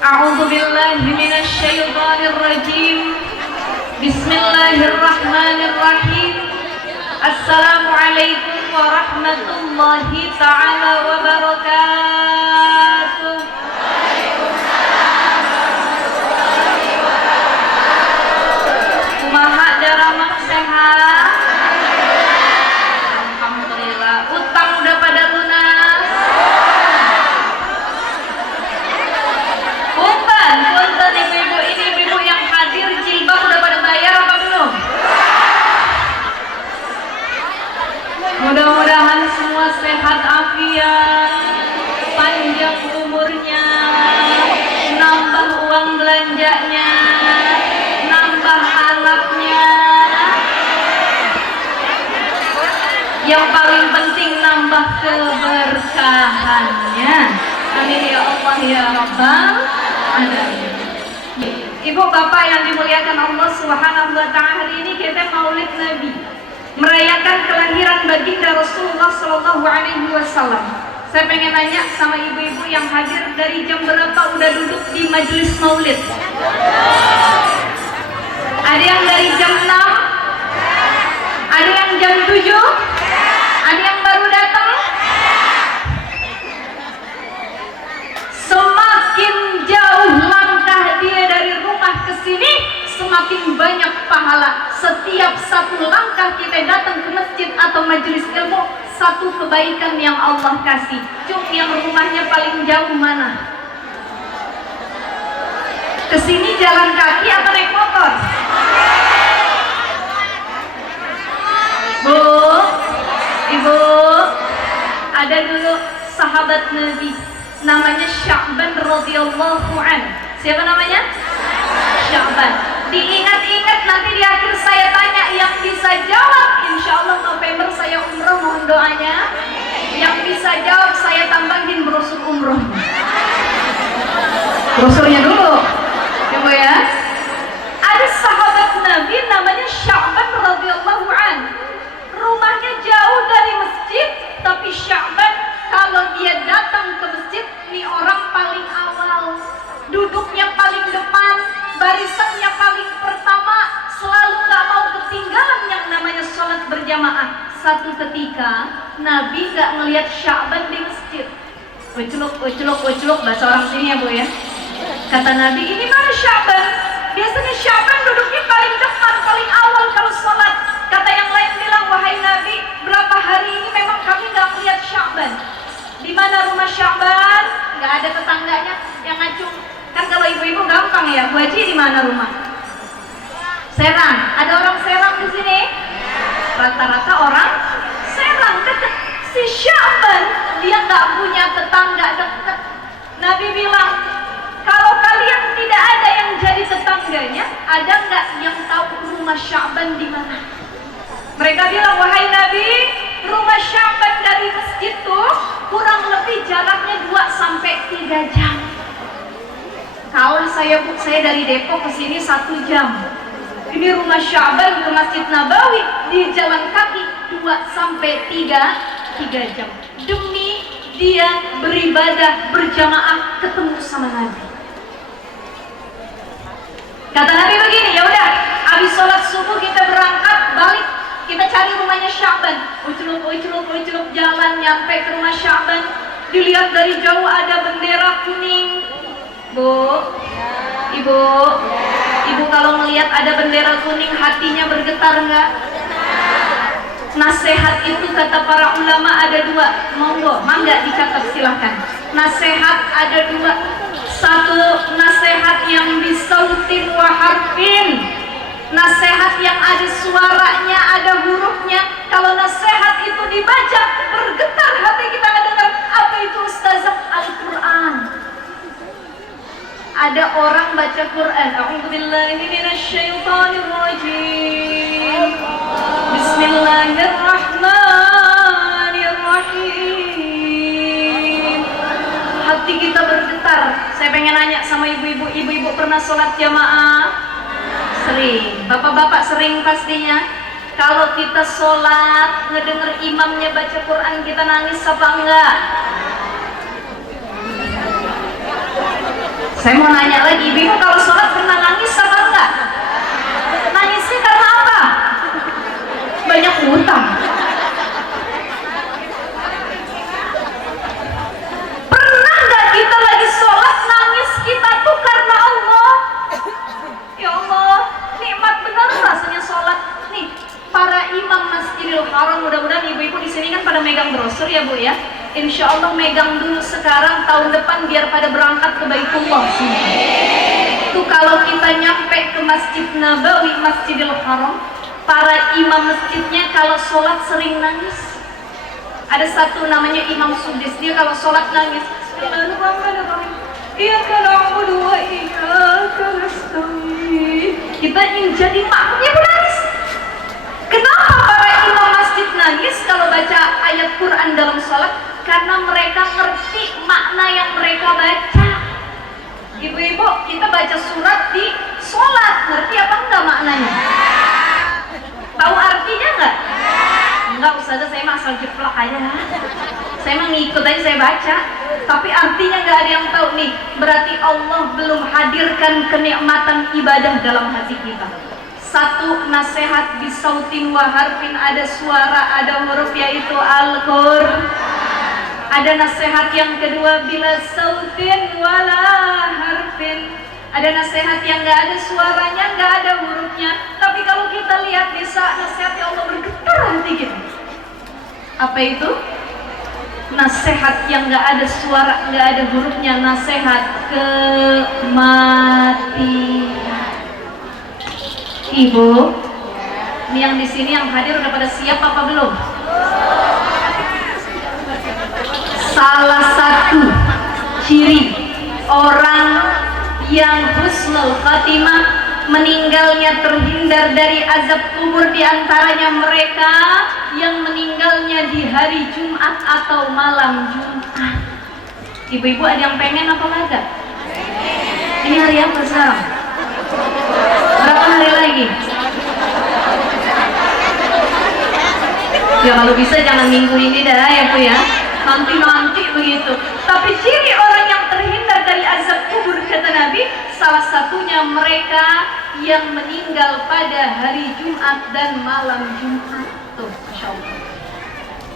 A'udzu billahi minasy syaithanir rajim. Bismillahirrahmanirrahim. Assalamualaikum warahmatullahi taala wabarakatuh. Kumaha daramah sehat? Alhamdulillah. Utang udah pada lunas? Punten ibu-ibu, ini ibu-ibu yang hadir jilbab udah pada bayar apa belum? Mudah-mudahan semua sehat afiat, panjang umurnya, nambah uang belanjanya, nambah anaknya, yang paling penting nambah keberkahannya. Amin ya Allah ya Rabbal alamin. Ibu bapak yang dimuliakan Allah Subhanahu wa taala, hari ini kita Maulid Nabi, merayakan kelahiran baginda Rasulullah Shallallahu Alaihi Wasallam. Saya pengen nanya sama ibu-ibu yang hadir, dari jam berapa udah duduk di majelis Maulid? Ada yang dari jam 6? Ada yang jam 7? Ada yang baru datang? Semakin jauh langkah dia dari rumah ke sini, semakin banyak pahala. Setiap satu langkah kita datang ke masjid atau majelis ilmu, satu kebaikan yang Allah kasih. Cuma yang rumahnya paling jauh mana? Kesini jalan kaki atau naik motor? Bu, ibu, ada dulu sahabat Nabi, namanya Sya'ban radhiyallahu an. Siapa namanya? Sya'ban. Diingat-ingat, nanti di akhir saya tanya, yang bisa jawab insya Allah November saya umroh, mohon doanya. Yang bisa jawab saya tambahin brosur umroh. Brosurnya dulu ya Bu ya. Ada sahabat Nabi namanya Sya'ban radhiyallahu an. Rumahnya jauh dari masjid, tapi Sya'ban kalau dia datang ke masjid, nih orang paling awal, duduknya paling depan, barisannya paling pertama, selalu gak mau ketinggalan yang namanya sholat berjamaah. Satu ketika Nabi gak ngelihat Sya'ban di masjid. Uculuk bahasa orang sini ya Bu ya. Kata Nabi, ini mana Sya'ban? Biasanya Sya'ban duduknya paling depan, paling awal kalau sholat. Kata yang lain bilang, wahai Nabi, berapa hari ini memang kami gak ngelihat Sya'ban. Di mana rumah Sya'ban? Gak ada tetangganya yang ngacung. Kan kalau ibu-ibu gampang ya, Bu Haji di mana rumah? Serang. Ada orang Serang di sini? Rata-rata orang Serang dekat. Si Sya'ban dia nggak punya tetangga dekat. Nabi bilang, kalau kalian tidak ada yang jadi tetangganya, ada nggak yang tahu rumah Sya'ban di mana? Mereka bilang, wahai Nabi, rumah Sya'ban dari masjid tuh kurang lebih jaraknya 2-3 jam. Kalau saya dari Depok ke sini 1 jam. Ini rumah Sya'ban ke Masjid Nabawi di jalan kaki 2-3 jam. Demi dia beribadah berjamaah ketemu sama Nabi. Kata Nabi begini, ya udah, habis sholat subuh kita berangkat balik, kita cari rumahnya Sya'ban. Uculuk jalan nyampe ke rumah Sya'ban. Dilihat dari jauh ada bendera kuning. Bu, ibu kalau melihat ada bendera kuning hatinya bergetar enggak? Nasihat itu kata para ulama ada 2. Monggo, mangga dicatat silahkan. Nasihat ada 2. Satu, nasihat yang bisautin wa harfin. Nasihat yang ada suaranya, ada hurufnya. Kalau nasihat itu dibaca, bergetar hati kita mendengar. Apa itu Ustazah? Al-Quran. Ada orang baca Quran, a'udzubillahi minasyaitonir rajim. Bismillahirrahmanirrahim. Hati kita bergetar. Saya pengen nanya sama ibu-ibu, ibu-ibu pernah sholat jamaah? Sering. Bapak-bapak sering pastinya. Kalau kita sholat, ngedenger imamnya baca Quran, kita nangis apa enggak? Saya mau nanya lagi, ibu kalau sholat pernah nangis apa enggak? Nangisnya karena apa? Banyak utang. Pernah nggak kita lagi sholat nangis kita tuh karena Allah? Ya Allah, nikmat benar rasanya sholat. Nih, para imam Masjidil Haram, mudah-mudahan ibu-ibu di sini kan pada megang brosur ya Bu ya. Insya Allah megang dulu sekarang, tahun depan biar pada berangkat ke Baitullah sini. Itu kalau kita nyampe ke Masjid Nabawi, Masjidil Haram, para imam masjidnya kalau sholat sering nangis. Ada satu namanya Imam Sudis, dia kalau sholat nangis. Bismillahirrahmanirrahim. Iyyaka na'budu wa iyyaka nasta'in. Kita ingin jadi makmumnya pun nangis. Kenapa para imam masjid nangis kalau baca ayat Quran dalam sholat? Karena mereka ngerti makna yang mereka baca. Ibu-ibu, kita baca surat di sholat, ngerti apa enggak maknanya? Tahu artinya enggak? Enggak, Ustazah, saya mah asal jeplak aja. Saya mah ngikut aja, saya baca. Tapi artinya enggak ada yang tahu nih. Berarti Allah belum hadirkan kenikmatan ibadah dalam hati kita. Satu, nasihat bisautin wa harfin, ada suara, ada huruf, yaitu Al-Qur'an. Ada nasihat yang kedua, bila sautin wala harfin. Ada nasihat yang gak ada suaranya, gak ada hurufnya. Tapi kalau kita lihat di saat nasihat ya Allah bergetar hati kita. Apa itu? Nasihat yang gak ada suara, gak ada hurufnya. Nasihat kematian. Ibu, ini yang di sini yang hadir udah pada siap apa belum? Salah satu ciri orang yang husnul khatimah, meninggalnya terhindar dari azab kubur, diantaranya mereka yang meninggalnya di hari Jumat atau malam Jumat. Ibu-ibu ada yang pengen apa kagak? Ini hari apa sekarang? Berapa hari lagi? Ya kalau bisa jangan minggu ini dah ya Bu ya. Nanti begitu. Tapi ciri orang yang terhindar dari azab kubur, kata Nabi, salah satunya mereka yang meninggal pada hari Jumat dan malam Jumat. Tuh, Masya Allah.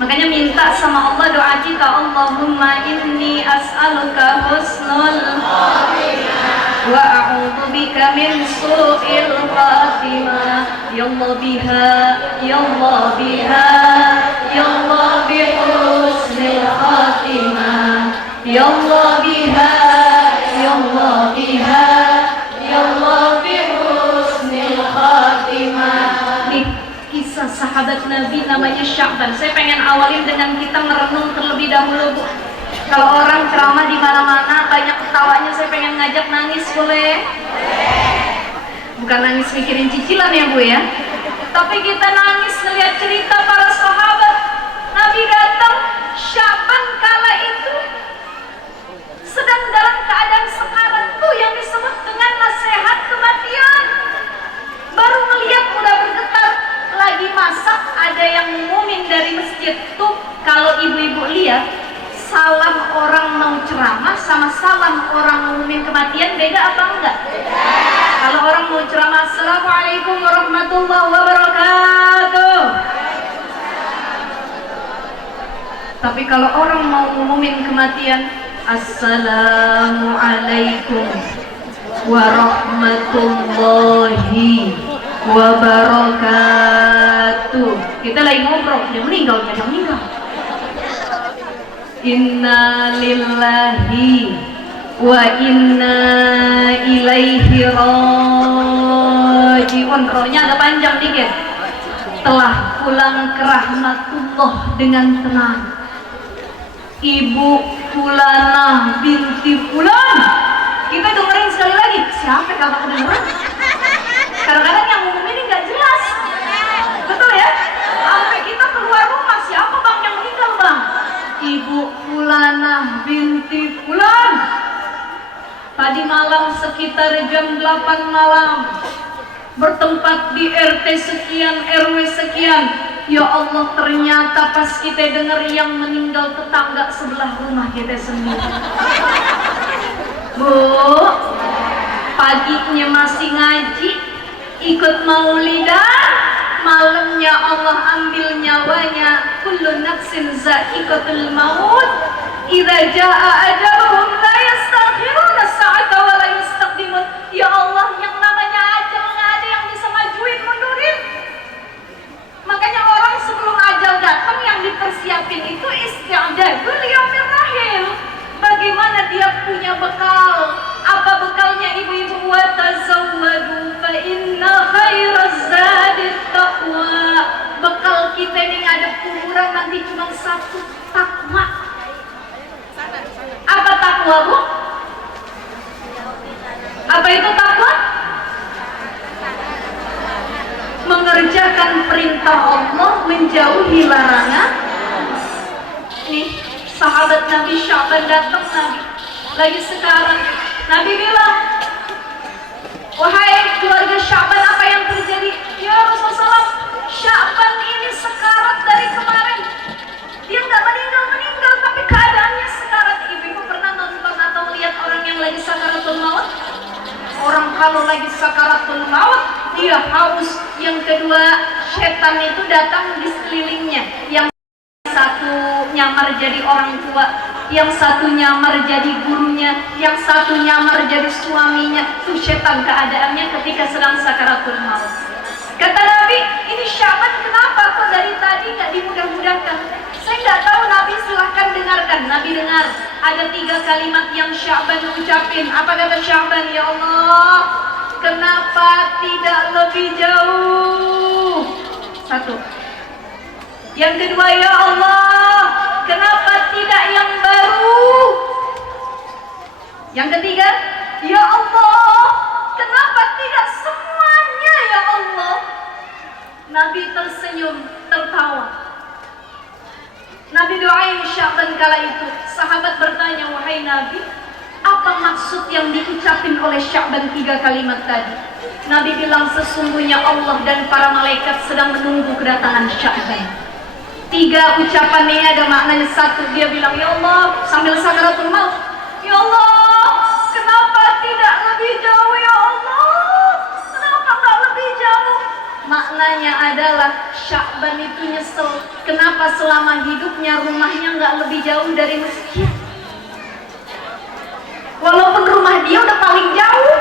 Makanya minta sama Allah, doa kita, Allahumma inni as'aluka husnul khatimah wa a'udzubika min su'il khatimah. Ya Allah biha, ya Allah biha, ya Allah bihusnil khatimah. Ya Allah biha, ya Allah biha, ya Allah bihusnil khatimah. Nih, kisah sahabat Nabi namanya Sya'ban. Saya pengen awalin dengan kita merenung terlebih dahulu, Bu. Kalau orang ceramah di mana-mana banyak ketawanya, saya pengen ngajak nangis, boleh? Bukan nangis mikirin cicilan ya Bu ya, tapi kita nangis ngeliat cerita para sahabat. Nabi datang, Sya'ban kala itu sedang dalam keadaan sekarat tuh yang disebut dengan nasihat kematian. Baru melihat udah bergetar, lagi masak, ada yang ngumumin dari masjid tuh. Kalau ibu-ibu lihat, salam orang mau ceramah sama salam orang ngumumin kematian beda apa enggak? Kalau orang mau ceramah, Assalamualaikum warahmatullahi wabarakatuh. Tapi kalau orang mau ngumumin kematian, Assalamualaikum warahmatullahi wabarakatuh. Kita lagi ngobrol, yang meninggal, yang meninggal. Inna lillahi wa inna ilaihi raji'un. Rohnya agak panjang dikit. Telah pulang ke rahmatullah dengan tenang. Ibu Fulanah binti Fulan. Kita dengerin sekali lagi. Siapa kakak kedengeran? Kadang-kadang yang umum ini nggak jelas. Betul ya? Sampai kita keluar rumah, siapa bang yang meninggal bang? Ibu Fulanah binti Fulan. Tadi malam sekitar jam 8 malam bertempat di RT sekian, RW sekian. Ya Allah, ternyata pas kita dengar yang meninggal tetangga sebelah rumah kita sendiri. Bu, paginya masih ngaji, ikut maulidan, malamnya Allah ambil nyawanya. Kullu nafsin za'iqatul maut, idza jaa ajaluhum la yastakhiruna sa'ata wa la yastaqdimun. Ya Allah, yang namanya ajal nggak ada yang bisa majuin mundurin. Makanya orang sebelum ajal datang yang dipersiapin itu isti'dadul yaumir rahil. Bagaimana dia punya bekal? Apa bekalnya ibu-ibu? Wa tazawwadu fa inna khairaz zadit taqwa. Bekal kita ini ngadep kuburan nanti cuma satu, takwa. Apa takwa, Bu? Apa itu takwa? Mengerjakan perintah Allah, menjauhi larangan. Nih, sahabat Nabi Sya'ban datang Nabi. Lagi sekarang Nabi bilang, wahai keluarga Sya'ban, apa yang terjadi? Ya Rasulullah, Sya'ban ini sekarat dari kemarin. Dia nggak meninggal, tapi keadaannya sekarat. Ibu pernah nonton atau lihat orang yang lagi sakaratul maut? Orang kalau lagi sakaratul maut, dia haus. Yang kedua, setan itu datang di sekelilingnya. Yang satu nyamar jadi orang tua, yang satu nyamar jadi gurunya, yang satu nyamar jadi suaminya. Itu setan keadaannya ketika sedang sakaratul maut. Kata Nabi, ini Sya'ban kenapa kok dari tadi nggak dimudah-mudahkan? Saya nggak tahu Nabi, silahkan dengarkan. Nabi dengar ada 3 kalimat yang Sya'ban ucapin. Apa kata Sya'ban? Ya Allah, kenapa tidak lebih jauh? Satu. Yang kedua, ya Allah, kenapa tidak yang baru? Yang ketiga, ya Allah, kenapa tidak semuanya, ya Allah? Nabi tersenyum, tertawa. Nabi doain Sya'ban kala itu. Sahabat bertanya, wahai Nabi, apa maksud yang diucapin oleh Sya'ban 3 kalimat tadi? Nabi bilang, sesungguhnya Allah dan para malaikat sedang menunggu kedatangan Sya'ban. 3 ucapan ini ada maknanya. Satu, dia bilang, ya Allah, sambil sakaratul maut, ya Allah, kenapa tidak lebih jauh, ya Allah, kenapa nggak lebih jauh? Maknanya adalah Sya'ban itu nyesel, kenapa selama hidupnya rumahnya nggak lebih jauh dari masjid. Walaupun rumah dia udah paling jauh,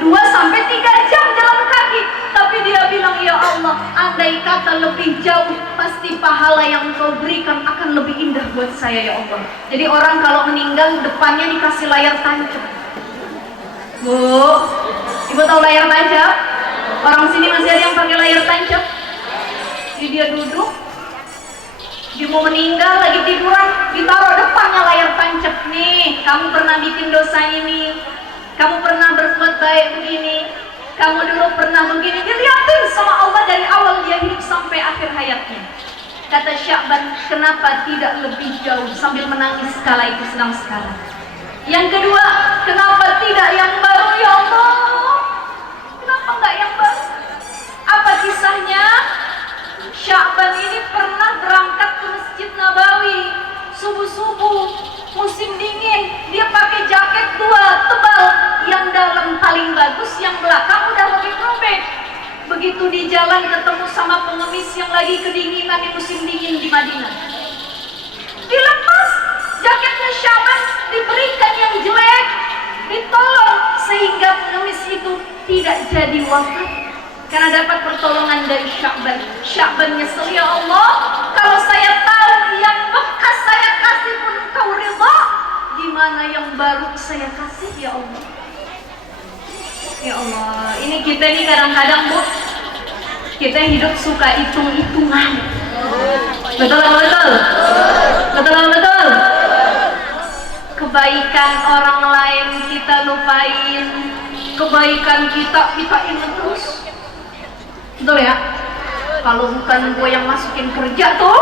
2-3 jam jalan kaki, tapi dia bilang, ya Allah, andai kata lebih jauh, pasti pahala yang Kau berikan akan lebih indah buat saya, ya Allah. Jadi orang kalau meninggal depannya dikasih layar tancap. Bu, Ibu tahu layar tancap? Orang sini masih ada yang pakai layar tancap. Jadi dia duduk, dia mau meninggal lagi tiduran, ditaruh depannya layar tancap. Nih, kamu pernah bikin dosa ini, kamu pernah berbuat baik begini, kamu dulu pernah begini. Dilihatin sama Allah dari awal dia hidup sampai akhir hayatnya. Kata Sya'ban, kenapa tidak lebih jauh, sambil menangis kala itu sedang sekarang. Yang kedua, kenapa tidak yang baru, ya Allah? Kenapa enggak yang baru? Apa kisahnya? Sya'ban ini pernah berangkat ke Masjid Nabawi subuh-subuh, musim dingin. Dia pakai jaket 2 tebal, yang dalam paling bagus, yang belakang udah lebih robek. Begitu di jalan ketemu sama pengemis yang lagi kedinginan di musim dingin di Madinah, dilepas jaketnya Sya'ban, diberikan yang jelek, ditolong sehingga pengemis itu tidak jadi wafat karena dapat pertolongan dari Sya'ban. Sya'ban nyesel, ya Allah, kalau saya tahu yang bekas saya kasih pun Kau ridha, gimana yang baru saya kasih, ya Allah. Ya Allah, ini kita nih kadang-kadang, Bu, kita hidup suka hitung-hitungan. Betul apa betul? Betul apa betul? Kebaikan orang lain kita lupain, kebaikan kita ingat terus. Betul ya? Kalau bukan gue yang masukin kerja tuh,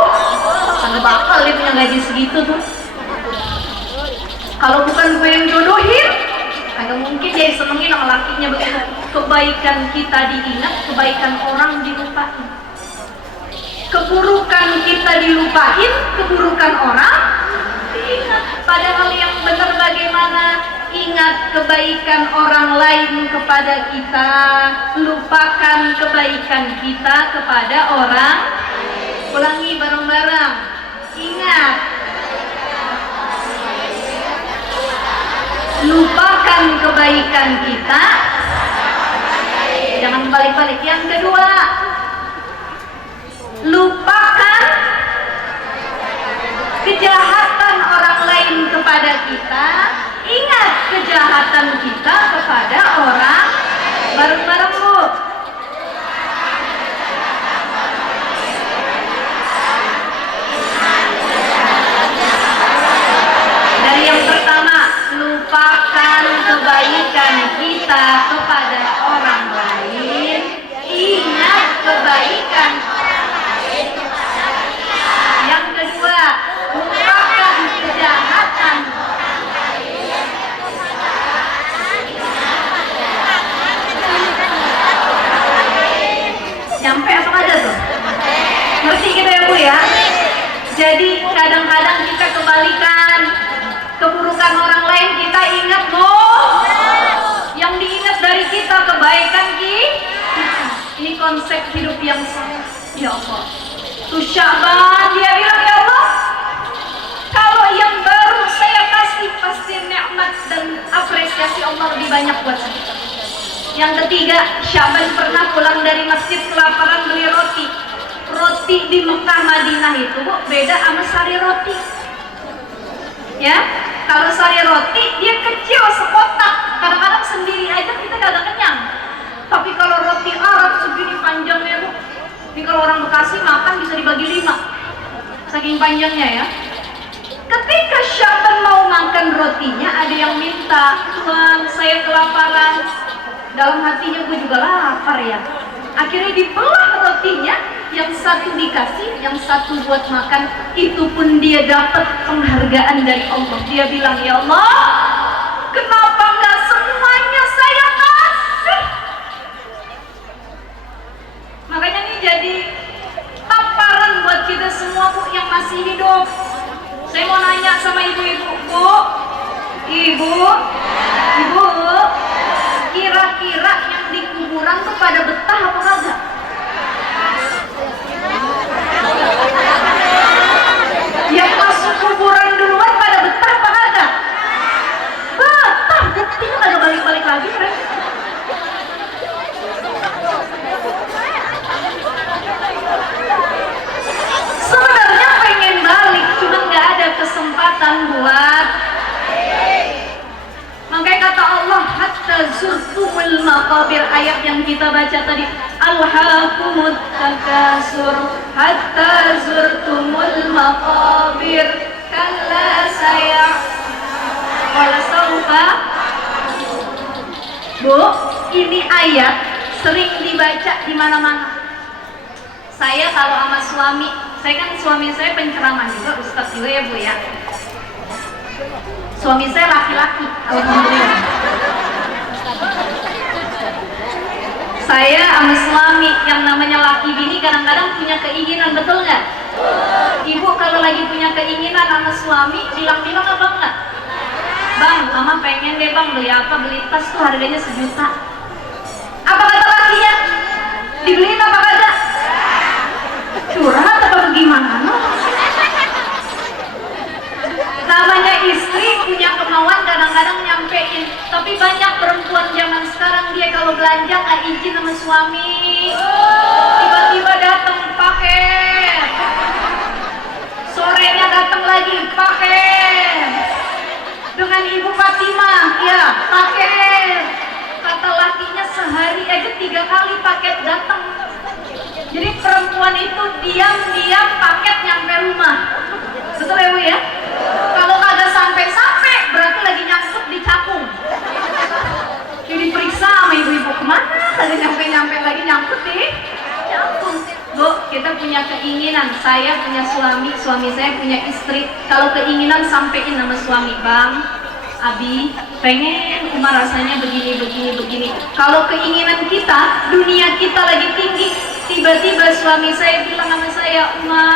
sana bakal dia punya gaji segitu tuh. Kalau bukan gue yang jodohin, agak mungkin dia senengin sama lakinya begitu. Kebaikan kita diingat, kebaikan orang dilupain. Keburukan kita dilupain, keburukan orang diingat. Padahal yang benar bagaimana? Ingat kebaikan orang lain kepada kita, lupakan kebaikan kita kepada orang. Ulangi bareng-bareng. Ingat, lupakan kebaikan kita. Jangan balik-balik. Yang kedua, lupakan kejahatan orang lain kepada kita. Ingat kejahatan kita kepada orang. Bareng-bareng Bu. Dari yang pertama, lupakan kebaikan kita kepada orang lain. Ingat kebaikan orang lain kepada kita. Yang kedua, lupakan kejahatan orang lain. Nyampe apa ada tuh? Ngerti gitu ya Bu ya? Jadi kadang-kadang kita kebalikan, keburukan orang lain kita ingat loh. Yang diingat dari kita kebaikan kita. Ini konsep hidup yang sama. Ya Allah. Tuh Sya'ban dia bilang, ya Allah, kalau yang baru saya kasih pasti nikmat dan apresiasi Allah lebih banyak buat saya. Yang ketiga, Sya'ban pernah pulang dari masjid kelaparan beli roti. Roti di Mekah Madinah itu Bu, beda sama sari roti. Ya, kalau sari roti dia kecil sekotak, kadang-kadang sendiri aja kita kagak kenyang. Tapi kalau roti Arab segini panjangnya Bu, ini kalau orang Bekasi makan bisa dibagi 5, saking panjangnya ya. Ketika Sya'ban mau makan rotinya, ada yang minta, Tuhan saya kelaparan. Dalam hatinya gue juga lapar ya. Akhirnya dibelah rotinya, yang satu dikasih, yang satu buat makan. Itu pun dia dapat penghargaan dari Allah. Dia bilang, ya Allah, kenapa nggak semuanya saya kasih? Makanya ini jadi tamparan buat kita semua Bu yang masih hidup. Saya mau nanya sama ibu-ibu, Bu, ibu, kira-kira yang di kuburan tuh pada betah apa kagak? Yang masuk kuburan duluan pada betah apa kagak? Betah, buktinya kagak balik-balik lagi mereka. Sebenarnya pengen balik, cuma nggak ada kesempatan buat. Makanya kata Allah, hatta zurtumul maqabir, ayat yang kita baca tadi, alhaakumut takasur hatta zurtumul maqabir kalla saya wala saufa. Bu, ini ayat sering dibaca di mana-mana. Saya kalau sama suami, saya kan suami saya penceramah juga, ustadz juga ya Bu ya. Suami saya laki-laki, alhamdulillah. Saya sama suami yang namanya laki bini kadang-kadang punya keinginan, betul nggak? Ibu kalau lagi punya keinginan sama suami, bilang-bilang apa enggak? Bang, mama pengen deh bang beli apa, beli tas tuh harganya 1 juta. Apa kata lakinya? Dibeliin apa kagak? Curhat apa bagaimana? Namanya istri punya kemauan kadang-kadang nyampein, tapi banyak perempuan zaman sekarang dia kalau belanja nggak izin sama suami. Tiba-tiba datang paket, sorenya datang lagi paket, dengan Ibu Fatimah ya paket. Kata lakinya sehari aja 3 kali paket datang. Jadi perempuan itu diam-diam paket nyampe rumah. Betul ya Bu ya? Kalau kagak sampai-sampai berarti lagi nyangkut di capung. Jadi periksa sama ibu-ibu, kemana? Kagak nyampe-nyampe lagi nyangkut di capung. Bu, kita punya keinginan, saya punya suami, suami saya punya istri. Kalau keinginan sampein sama suami, Bang, Abi, pengen Uma rasanya begini. Kalau keinginan kita, dunia kita lagi tinggi, tiba-tiba suami saya bilang sama saya, Uma,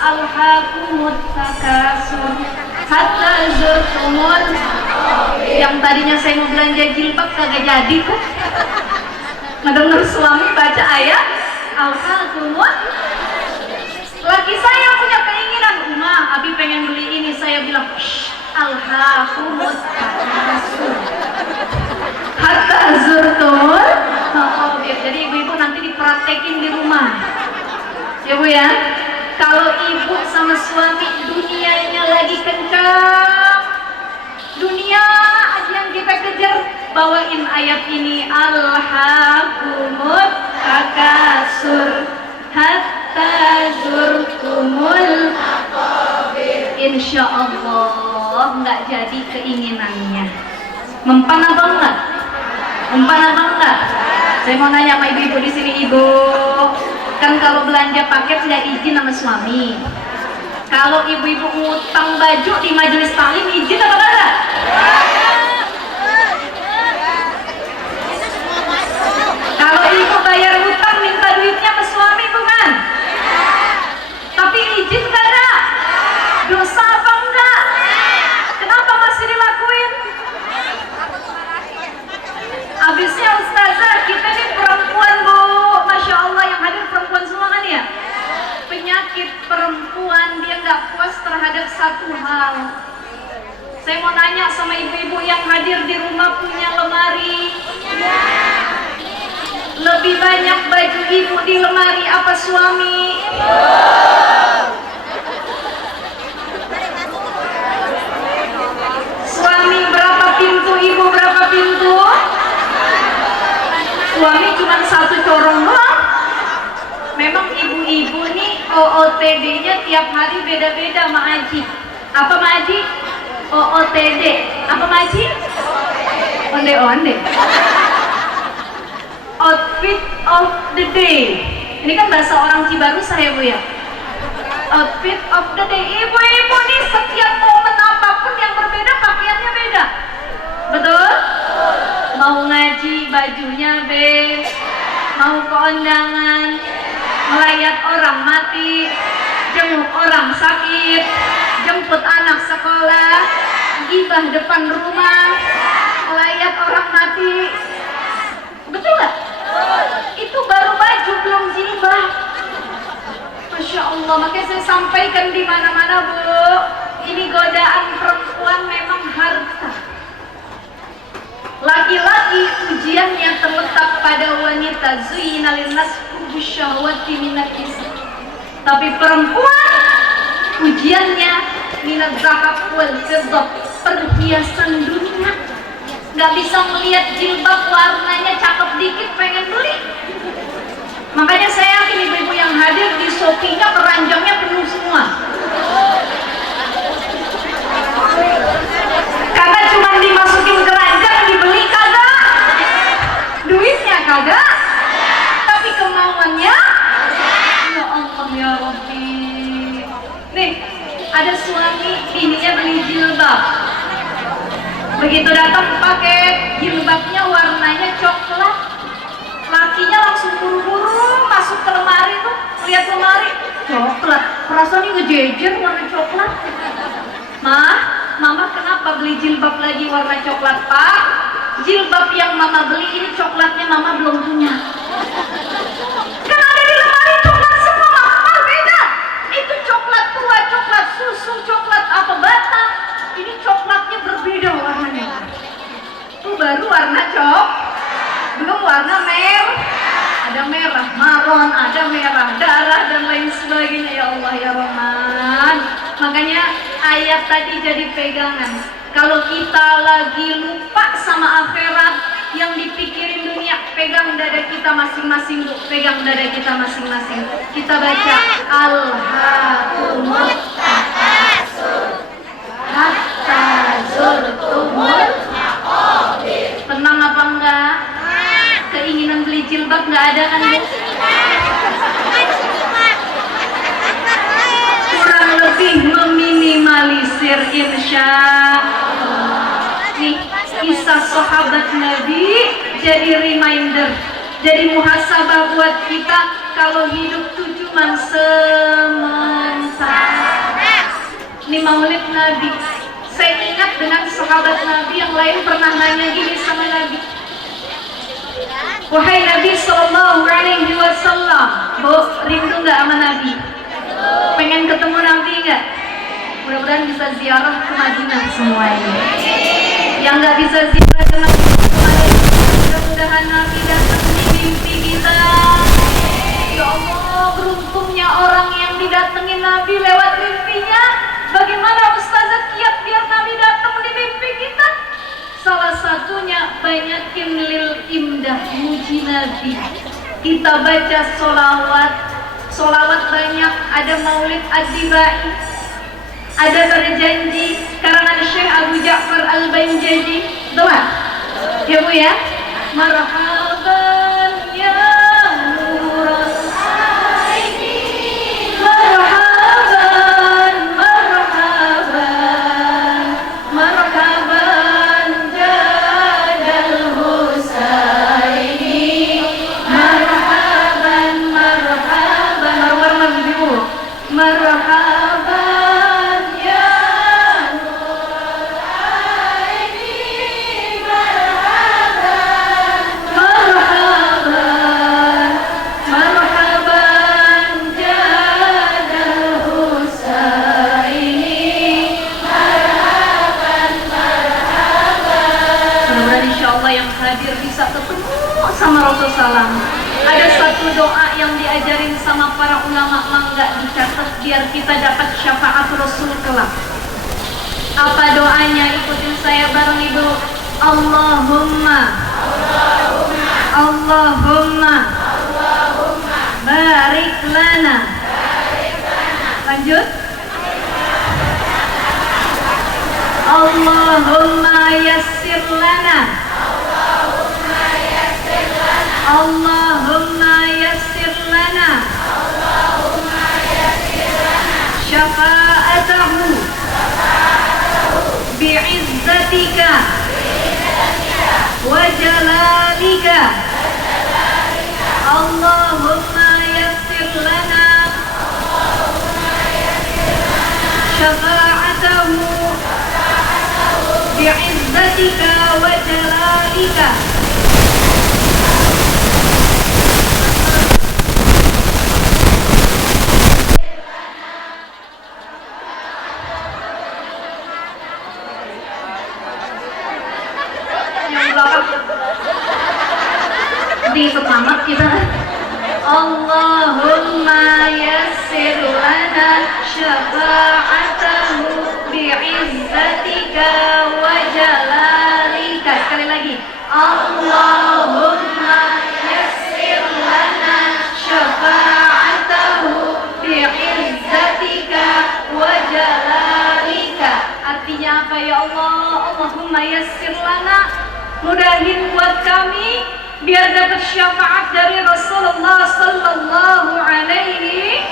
alhaakumut takasur. hatta zurtumul, yang tadinya saya mau belanja jilbab kagak jadi kok. Mendengar suami baca ayat al-haqumut. Laki saya punya keinginan, Abi pengen beli ini. Saya bilang, al-haqumut hatta zurtumul maqabir. Jadi ibu-ibu nanti dipraktekin di rumah ya Bu ya. Kalau ibu sama suami dunianya lagi kencang, dunia aja yang kita kejar, bawain ayat ini, al-haqumut takasur hatta zurtumul maqabir. Insya Allah nggak jadi keinginannya. Mempan apa enggak? Mempan apa enggak? Saya mau nanya sama ibu-ibu di sini, Ibu. Kan kalau belanja paket nggak izin sama suami. Kalau ibu-ibu ngutang baju di majelis taklim izin apa enggak? Kalau ibu bayar hutang minta duitnya ke suami bukan? Tapi izin enggak? Dosa apa enggak? Kenapa masih dilakuin? Habisnya ustazah, kita nih perempuan Bu, Masya Allah, yang hadir perempuan semua kan ya. Penyakit perempuan, dia nggak puas terhadap satu hal. Saya mau nanya sama ibu-ibu yang hadir di rumah, punya lemari? Lebih banyak baju ibu di lemari apa suami? Suami berapa pintu, ibu berapa pintu? Suami cuma satu corong doang. Memang ibu-ibu nih OOTD-nya tiap hari beda-beda, Ma Aji. Apa Ma Aji? OOTD. Apa Ma Aji? Onde-onde. Outfit of the day. Ini kan bahasa orang Cibarus ya Bu ya. Outfit of the day. Ibu-ibu nih setiap momen apapun yang berbeda pakaiannya beda. Betul? Mau ngaji bajunya be, mau ke undangan, melayat orang mati, jenguk orang sakit, jemput anak sekolah, gibah depan rumah, melayat orang mati. Betul nggak? Itu baru baju, belum jilbab. Masya Allah, makanya saya sampaikan di mana-mana Bu, ini godaan perempuan memang harta. Laki-laki ujiannya terletak pada wanita, zuyyina linnas hubbu syahwati minal nisa. Tapi perempuan ujiannya minaz zahab wal fiddah, perhiasan dunia. Nggak bisa melihat jilbab warnanya cakep dikit pengen beli. Makanya saya yakin ibu-ibu yang hadir di Shopee-nya keranjangnya penuh semua. Karena cuma dimasukin keranjang, dibeli kagak, duitnya kagak, tapi kemauannya. Ya Allah ya Rabbi. Nih, ada suami bininya beli jilbab. Begitu datang pakai jilbabnya warnanya coklat, lakinya langsung buru-buru masuk ke lemari tuh, lihat lemari coklat, perasaan ini ngejejer warna coklat. Mama kenapa beli jilbab lagi warna coklat? Pak, jilbab yang mama beli ini coklatnya mama belum punya. Kan ada di lemari coklat semua, mama beda. Itu coklat tua, coklat susu, coklat apa bata. Ini coklatnya berbeda warnanya. Itu baru warna belum warna merah. Ada merah maron, ada merah darah dan lain sebagainya. Ya Allah ya Rahman. Makanya ayat tadi jadi pegangan. Kalau kita lagi lupa sama akhirat, yang dipikirin dunia, pegang dada kita masing-masing Bu, pegang dada kita masing-masing. Kita baca al-haqumut takasur hatta zurtumul maqabir. Tenang apa enggak? Keinginan beli jilbab nggak ada kan Bu? Kurang lebih meminimalisir insya Allah. Nih kisah sahabat Nabi jadi reminder, jadi muhasabah buat kita kalau hidup tuh cuma sementara. Ini maulid Nabi. Saya ingat dengan sahabat Nabi yang lain pernah nanya gini sama Nabi, wahai Nabi Sallallahu Alaihi Wasallam, rindu nggak sama Nabi? Pengen ketemu Nabi nggak? Mudah-mudahan bisa ziarah ke Madinah semuanya. Yang nggak bisa ziarah ke Madinah, mudah-mudahan Nabi datang di mimpi kita. Ya Allah, beruntungnya orang yang didatengin Nabi lewat mimpinya. Bagaimana Ustazah kiat biar Nabi datang di mimpi kita? Salah satunya banyakin lil imdah, muji Nabi. Kita baca solawat banyak, ada maulid ad-dibai, ada berjanji karangan Syekh Abu Ja'far al-Banjaji. Doa ya Bu ya, marhaban ya nurul aini, marhaban marhaban marhaban jadal husaini, marhaban marhaban marhaban ibu, marhaban ya nurul aini, marhaban marhaban marhaban jadal husaini, marhaban marhaban. Mudah-mudahan insyaallah yang hadir bisa ketemu sama Rasulullah SAW. Ada satu doa yang diajarin sama para ulama, mangga dicatat biar kita dapat syafaat Rasul kelak. Apa doanya? Ikutin saya bareng Ibu. Allahumma Allahumma barik lana. Lanjut. Allahumma yassir lana. Allahumma yassir lana syafa'atahu bi'izzatika wa jalalika. Allahumma yassir lana syafa'atahu bi'izzatika wa jalalika. Di selamat kita. Allahumma yassir lana syafa'atahu bi'izzatika wa jalalika. Sekali lagi. Allahumma yassir lana syafa'atahu bi'izzatika wa jalalika. Artinya apa ya Allah? Allahumma yassir lana, mudahin buat kami biar dapat syafaat dari Rasulullah Sallallahu Alaihi.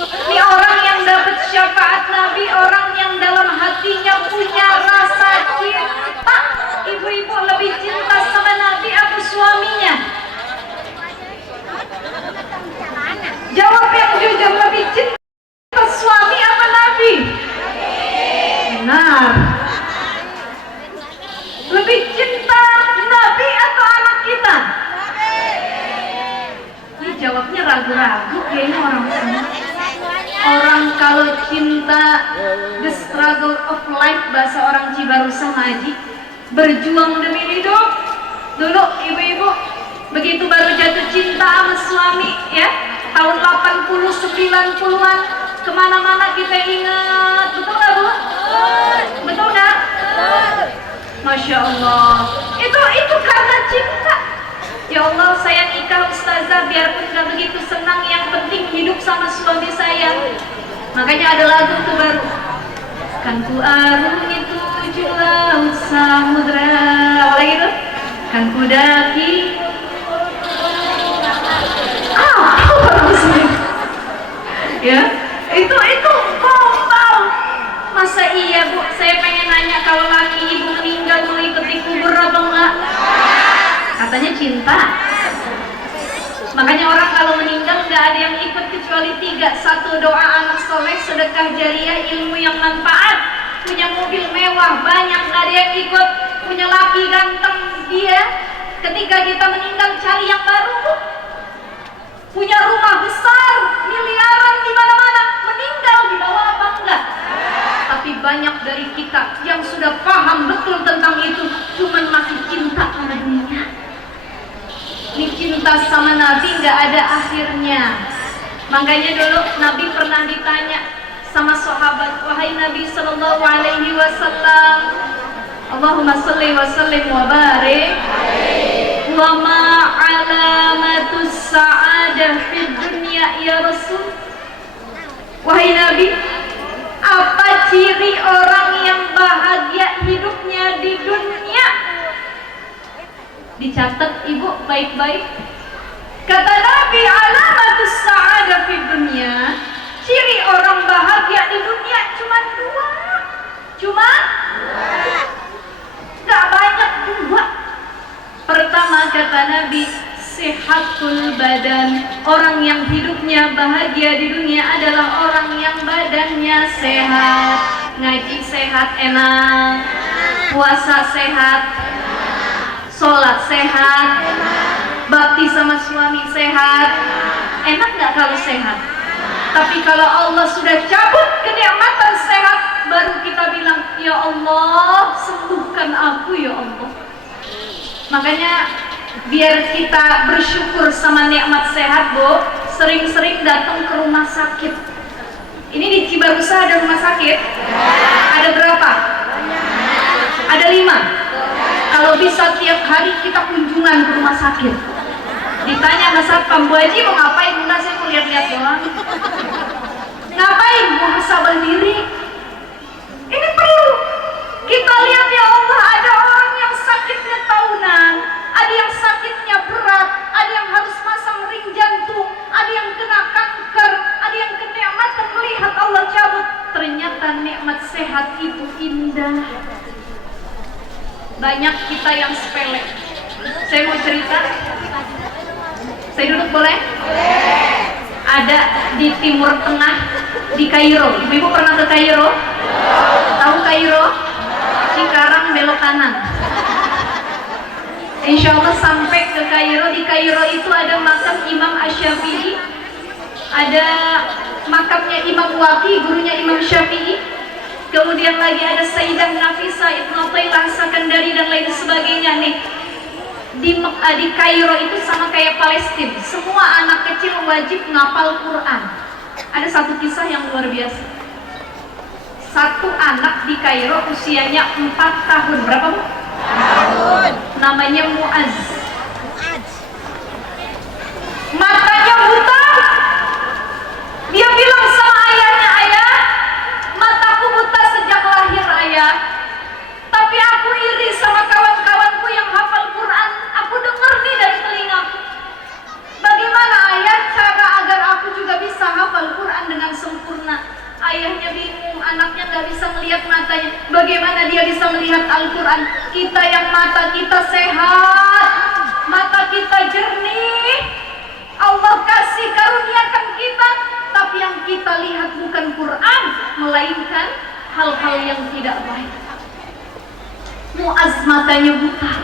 Ini orang yang dapat syafaat Nabi, orang yang dalam hatinya punya rasa cinta. Ibu-ibu lebih cinta sama Nabi atau suaminya? Jawab yang jujur, lebih cinta suami apa Nabi? Benar. Lebih cinta Nabi atau anak kita? Ini jawabnya ragu-ragu kayaknya orang semua. Orang kalau cinta, the struggle of life, bahasa orang Cibarusah Haji, berjuang demi hidup. Dulu ibu-ibu begitu baru jatuh cinta sama suami ya, tahun 80 90-an, kemana-mana kita ingat. Betul nggak Bu? Betul nggak? Masya Allah, itu karena cinta. Ya Allah, saya nikah Ustazah biarpun gak begitu senang, yang penting hidup sama suami saya. Makanya ada lagu tuh baru, kan ku arungi 7 laut samudra, apa lagi tuh? Kan ku daki ya, itu gombal. Masa iya Bu? Saya pengen nanya, kalau laki ibu meninggal mau ikut dikubur apa enggak? Katanya cinta. Makanya orang kalau meninggal nggak ada yang ikut kecuali 3. 1, doa anak soleh, sedekah jariah, ilmu yang manfaat. Punya mobil mewah banyak, nggak ada yang ikut. Punya laki ganteng, dia ketika kita meninggal cari yang baru, Bu. Punya rumah besar, miliaran di mana-mana, meninggal dibawa apa enggak? Tapi banyak dari kita yang sudah paham betul tentang itu, cuman masih cinta sama dunia. Ini cinta sama Nabi nggak ada akhirnya. Makanya dulu Nabi pernah ditanya sama sahabat, wahai Nabi Sallallahu Alaihi Wasallam, Allahumma salli wa sallim wa barik, wa ma alamatus sa'adah fid dunya ya Rasul. Wahai Nabi, apa ciri orang yang bahagia hidupnya di dunia? Dicatat Ibu baik-baik. Kata Nabi, alamatus sa'adah fid dunya, ciri orang bahagia di dunia cuma 2. Cuma 2. Gak banyak, 2. Pertama kata Nabi, sehatul badan. Orang yang hidupnya bahagia di dunia adalah orang yang badannya sehat. Ngaji sehat enak, puasa sehat, sholat sehat, bakti sama suami sehat. Enak gak kalau sehat? Tapi kalau Allah sudah cabut kenikmatan sehat, baru kita bilang, ya Allah, sembuhkan aku ya Allah. Makanya biar kita bersyukur sama nikmat sehat, Bu, sering-sering datang ke rumah sakit. Ini di Cibarusah ada rumah sakit? Ada berapa? Ada 5. Kalau bisa tiap hari kita kunjungan ke rumah sakit. Ditanya sama satpam, Bu Haji mau ngapain? Enggak, saya mau lihat-lihat doang. Ngapain? Muhasabah diri. Ini perlu kita lihat ya Allah. Ada orang yang sakitnya tahunan, ada yang sakitnya berat, ada yang harus masang ring jantung, ada yang kena kanker, ada yang kenikmatan melihat Allah cabut. Ternyata nikmat sehat itu indah. Banyak kita yang sepele. Saya mau cerita. Saya duduk boleh? Ada di Timur Tengah, di Kairo. Ibu-ibu pernah ke Kairo? Tahu Kairo? Cikarang belok kanan. Insya Allah sampai ke Kairo. Di Kairo itu ada makam Imam Asy-Syafi'i, ada makamnya Imam Waqi, gurunya Imam Syafi'i. Kemudian lagi ada Sayyidah Nafisah Ibnu Athaillah Sakandari dan lain sebagainya nih. Di Kairo itu sama kayak Palestina. Semua anak kecil wajib ngapal Quran. Ada satu kisah yang luar biasa. Satu anak di Kairo usianya 4 tahun. Berapa, Bu? Tahun. Namanya Muaz. Matanya buta. Dia bilang sama ayahnya, ayah, mataku buta sejak lahir, ayah. Tapi aku iri sama kawan-kawanku yang hafal Quran. Aku dengar nih dari telingaku. Bagaimana ayah cara agar aku juga bisa hafal Quran dengan sempurna? Ayahnya bingung, anaknya gak bisa melihat matanya. Bagaimana dia bisa melihat Al-Quran? Kita yang mata kita sehat, mata kita jernih, Allah kasih karuniakan kita, tapi yang kita lihat bukan Quran, melainkan hal-hal yang tidak baik. Muaz matanya buta.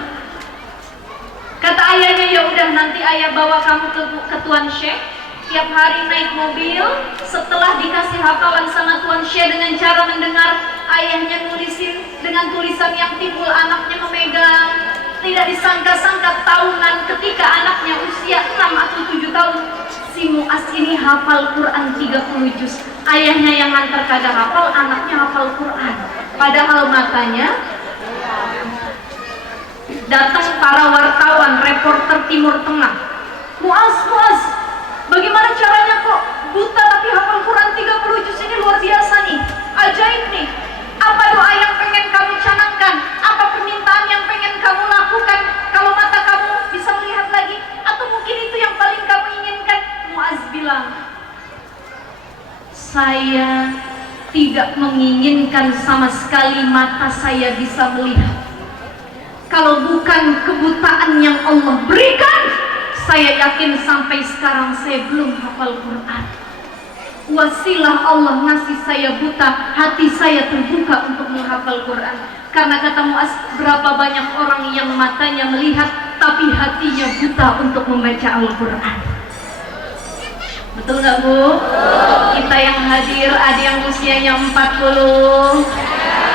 Kata ayahnya, ya udah nanti ayah bawa kamu ke Tuan Syekh. Tiap hari naik mobil, setelah dikasih hafalan sama Tuan Syekh dengan cara mendengar, ayahnya nulisin dengan tulisan yang timbul, anaknya memegang. Tidak disangka-sangka tahunan ketika anaknya usia 6 atau 7 tahun, si Muaz ini hafal Quran 30 juz. Ayahnya yang ngantar kagak hafal, anaknya hafal Quran. Padahal matanya. Datang para wartawan, reporter Timur Tengah. Muaz, bagaimana caranya kok buta tapi hafal Quran 30 juz? Ini luar biasa nih, ajaib nih. Apa doa yang pengen kamu canangkan? Apa permintaan yang pengen kamu lakukan kalau mata kamu bisa melihat lagi? Atau mungkin itu yang paling kamu inginkan? Muaz bilang, saya tidak menginginkan sama sekali mata saya bisa melihat. Kalau bukan kebutaan yang Allah berikan, Saya yakin sampai sekarang saya belum hafal Quran. Wasilah Allah ngasih saya buta, hati saya terbuka untuk menghafal Quran. Karena kata Muaz, berapa banyak orang yang matanya melihat tapi hatinya buta untuk membaca Al-Quran. Betul nggak Bu? Kita yang hadir ada yang usianya 40,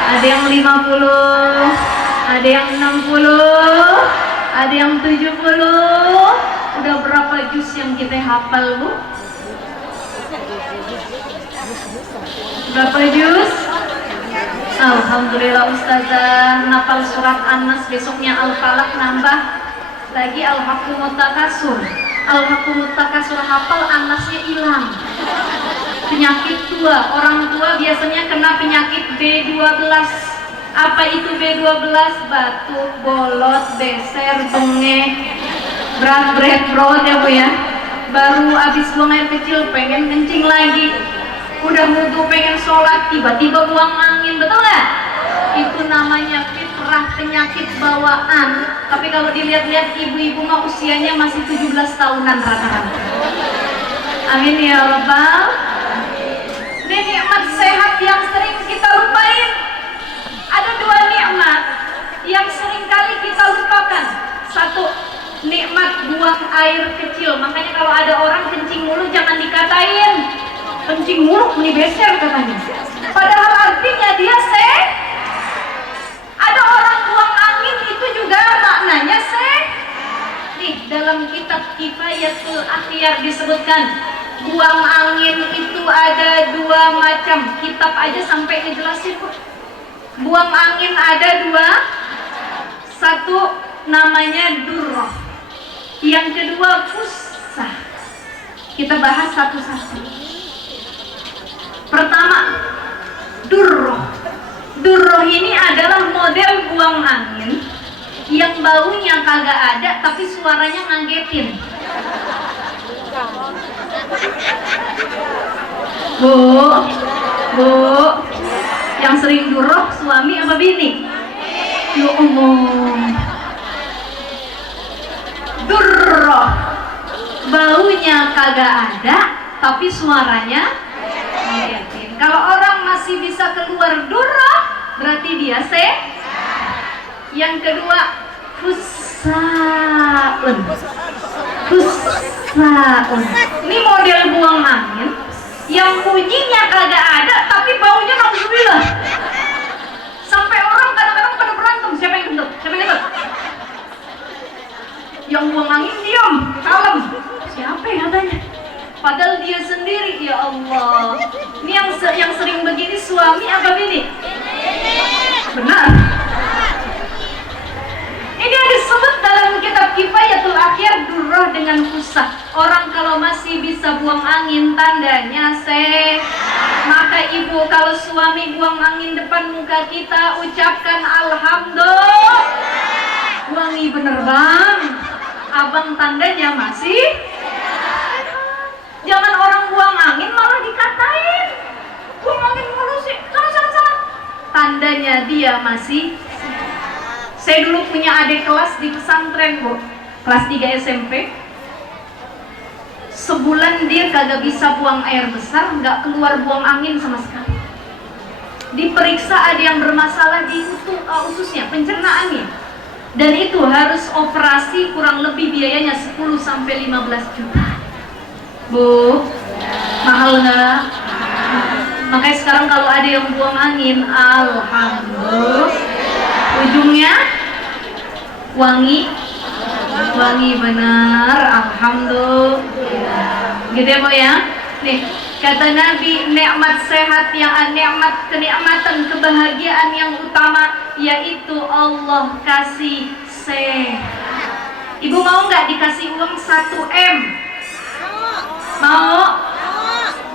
ada yang 50, ada yang 60, ada yang 70. Udah berapa juz yang kita hafal Bu? Berapa juz? Alhamdulillah Ustazah nafal surat An-Nas, besoknya Al-Falaq nambah lagi Al-Haqqumut Takasur. Al-Haqqumut Takasur hafal, An-Nasnya hilang. Penyakit tua, orang tua biasanya kena penyakit B12. Apa itu B12? Batuk, bolot, beser, bengek, berat ya Bu ya. Baru habis buang air kecil pengen kencing lagi. Udah wudhu pengen sholat tiba-tiba buang angin, betul nggak? Itu namanya fitrah, penyakit bawaan. Tapi kalau dilihat-lihat ibu-ibu mah usianya masih 17 tahunan rata-rata. Amin ya Rabbal. Ini nikmat sehat yang sering kita lupain. Ada dua nikmat yang sering kali kita lupakan. Satu, nikmat buang air kecil. Makanya kalau ada orang kencing mulu jangan dikatain kencing mulu, ini beser katanya. Padahal artinya dia ada orang buang angin itu juga maknanya Nih dalam kitab Kifayatul Akhyar disebutkan buang angin itu ada dua macam. Kitab aja sampai ngejelasin Bu. Buang angin ada dua. Satu namanya durrah, yang kedua fusah. Kita bahas satu-satu. Pertama, durrah. Durrah ini adalah model buang angin yang baunya kagak ada tapi suaranya ngagetin. Bu, yang sering durrah suami apa bini? Ya Allah. Durrah, baunya kagak ada tapi suaranya. Kalau orang masih bisa keluar durrah, berarti dia Yang kedua, fusaun. Fusaun. Ini model buang angin yang bunyinya kagak ada, tapi baunya alhamdulillah. Sampai orang kadang-kadang pada berantem, siapa yang kentut? Siapa yang kentut? Yang buang angin diam, kalem. Siapa ya katanya? Padahal dia sendiri, ya Allah. Ini yang sering begini suami apa bini? Benar. Ini ada disebut dalam kitab Kifayatul Akhyar durrah dengan fusah. Orang kalau masih bisa buang angin tandanya Maka ibu kalau suami buang angin depan muka kita ucapkan alhamdulillah. Wangi bener Bang. Abang tandanya masih. Jangan orang buang angin malah dikatain. Buang angin mulu sih. Sana. Tandanya dia masih. Saya dulu punya adik kelas di pesantren Bu, kelas 3 SMP. Sebulan dia kagak bisa buang air besar, nggak keluar buang angin sama sekali. Diperiksa ada yang bermasalah di ususnya, pencernaannya. Dan itu harus operasi, kurang lebih biayanya 10-15 juta. Bu, mahal nggak? Makanya sekarang kalau ada yang buang angin, alhamdulillah, ujungnya wangi benar, alhamdulillah. Gitu ya Bu ya. Nih kata Nabi, nikmat sehat yang kenikmatan kebahagiaan yang utama yaitu Allah kasih sehat. Ibu mau nggak dikasih uang 1 M? Mau?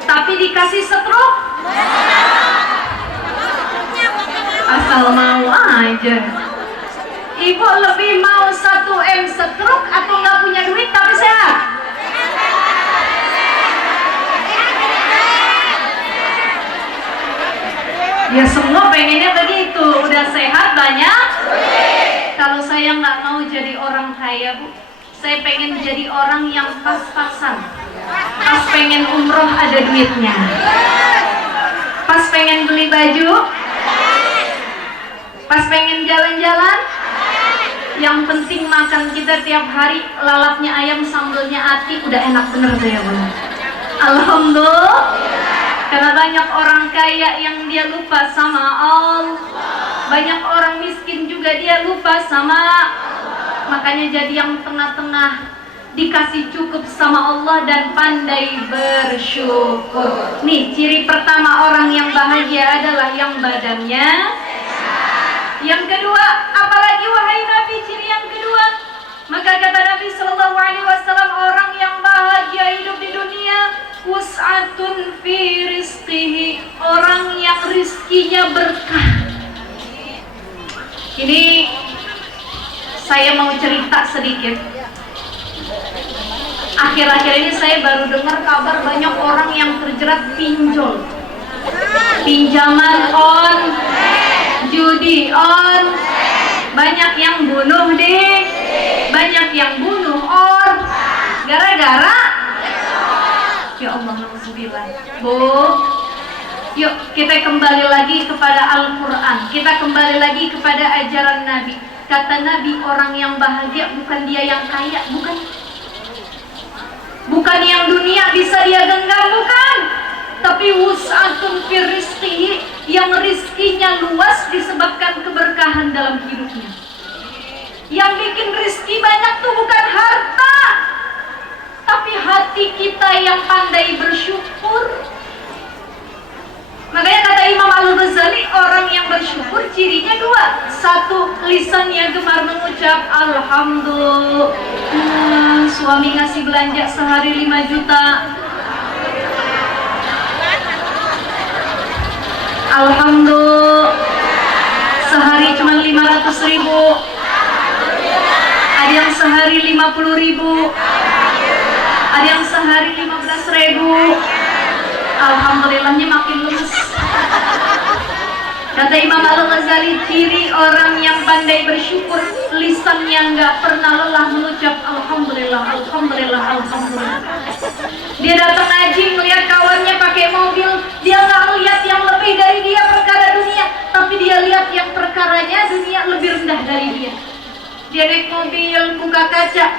Tapi dikasih stroke? Asal mau aja. Ibu lebih mau 1 M stroke atau nggak punya duit tapi sehat? Ya semua pengennya begitu, udah sehat banyak. Kalau saya nggak mau jadi orang kaya Bu, Saya pengen jadi orang yang pas-pasan. Pas pengen umroh ada duitnya. Pas pengen beli baju. Pas pengen jalan-jalan. Yang penting makan kita tiap hari lalapnya ayam, sambelnya ati, udah enak bener saya bener. Alhamdulillah. Karena banyak orang kaya yang dia lupa sama Allah. Banyak orang miskin juga dia lupa sama. Makanya jadi yang tengah-tengah, dikasih cukup sama Allah dan pandai bersyukur. Nih, ciri pertama orang yang bahagia adalah yang badannya. Yang kedua, apalagi wahai Nabi, ciri yang kedua. Maka kata Nabi Shallallahu Alaihi Wasallam, orang yang bahagia hidup di dunia, wus'atun fi rizqihi, orang yang rizkinya berkah. Ini saya mau cerita sedikit. Akhir-akhir ini saya baru dengar kabar banyak orang yang terjerat pinjol, pinjaman on, judi on, banyak yang bunuh diri, banyak yang bunuh on, gara-gara ya Allah, alhamdulillah. Bu, yuk kita kembali lagi kepada Al-Quran, kita kembali lagi kepada ajaran Nabi. Kata Nabi, orang yang bahagia bukan dia yang kaya, bukan yang dunia bisa dia genggam, bukan. Tapi wus'atun fi rizqihi, yang rizkinya luas disebabkan keberkahan dalam hidupnya. Yang bikin rizki banyak tuh bukan harta, tapi hati kita yang pandai bersyukur. Makanya kata Imam Al-Ghazali, orang yang bersyukur cirinya dua. Satu, lisannya gemar mengucap Alhamdulillah. Suami ngasih belanja sehari 5 juta. Alhamdulillah. Sehari cuma 500.000. Ada yang sehari 50.000. Ada yang sehari 15.000. Alhamdulillahnya makin lemes. Kata Imam Al-Ghazali, ciri orang yang pandai bersyukur, lisannya nggak pernah lelah mengucap Alhamdulillah, Alhamdulillah, Alhamdulillah. Dia datang ngaji, melihat kawannya pakai mobil, dia nggak melihat yang lebih dari dia perkara dunia, tapi dia lihat yang perkaranya dunia lebih rendah dari dia. Dia naik mobil, buka kaca,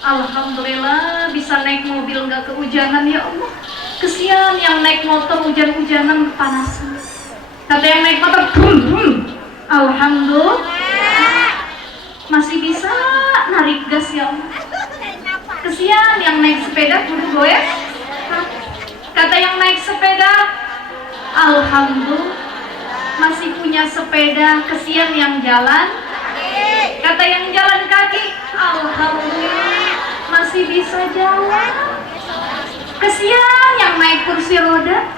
Alhamdulillah bisa naik mobil nggak kehujanan, ya Allah. Kesian yang naik motor hujan-hujanan kepanasan. Kata yang naik motor, Alhamdulillah masih bisa narik gas, ya Allah. Kesian yang naik sepeda kudu goyang. Kata yang naik sepeda, Alhamdulillah masih punya sepeda. Kesian yang jalan. Kata yang jalan kaki, Alhamdulillah masih bisa jalan. Kesian yang naik kursi roda.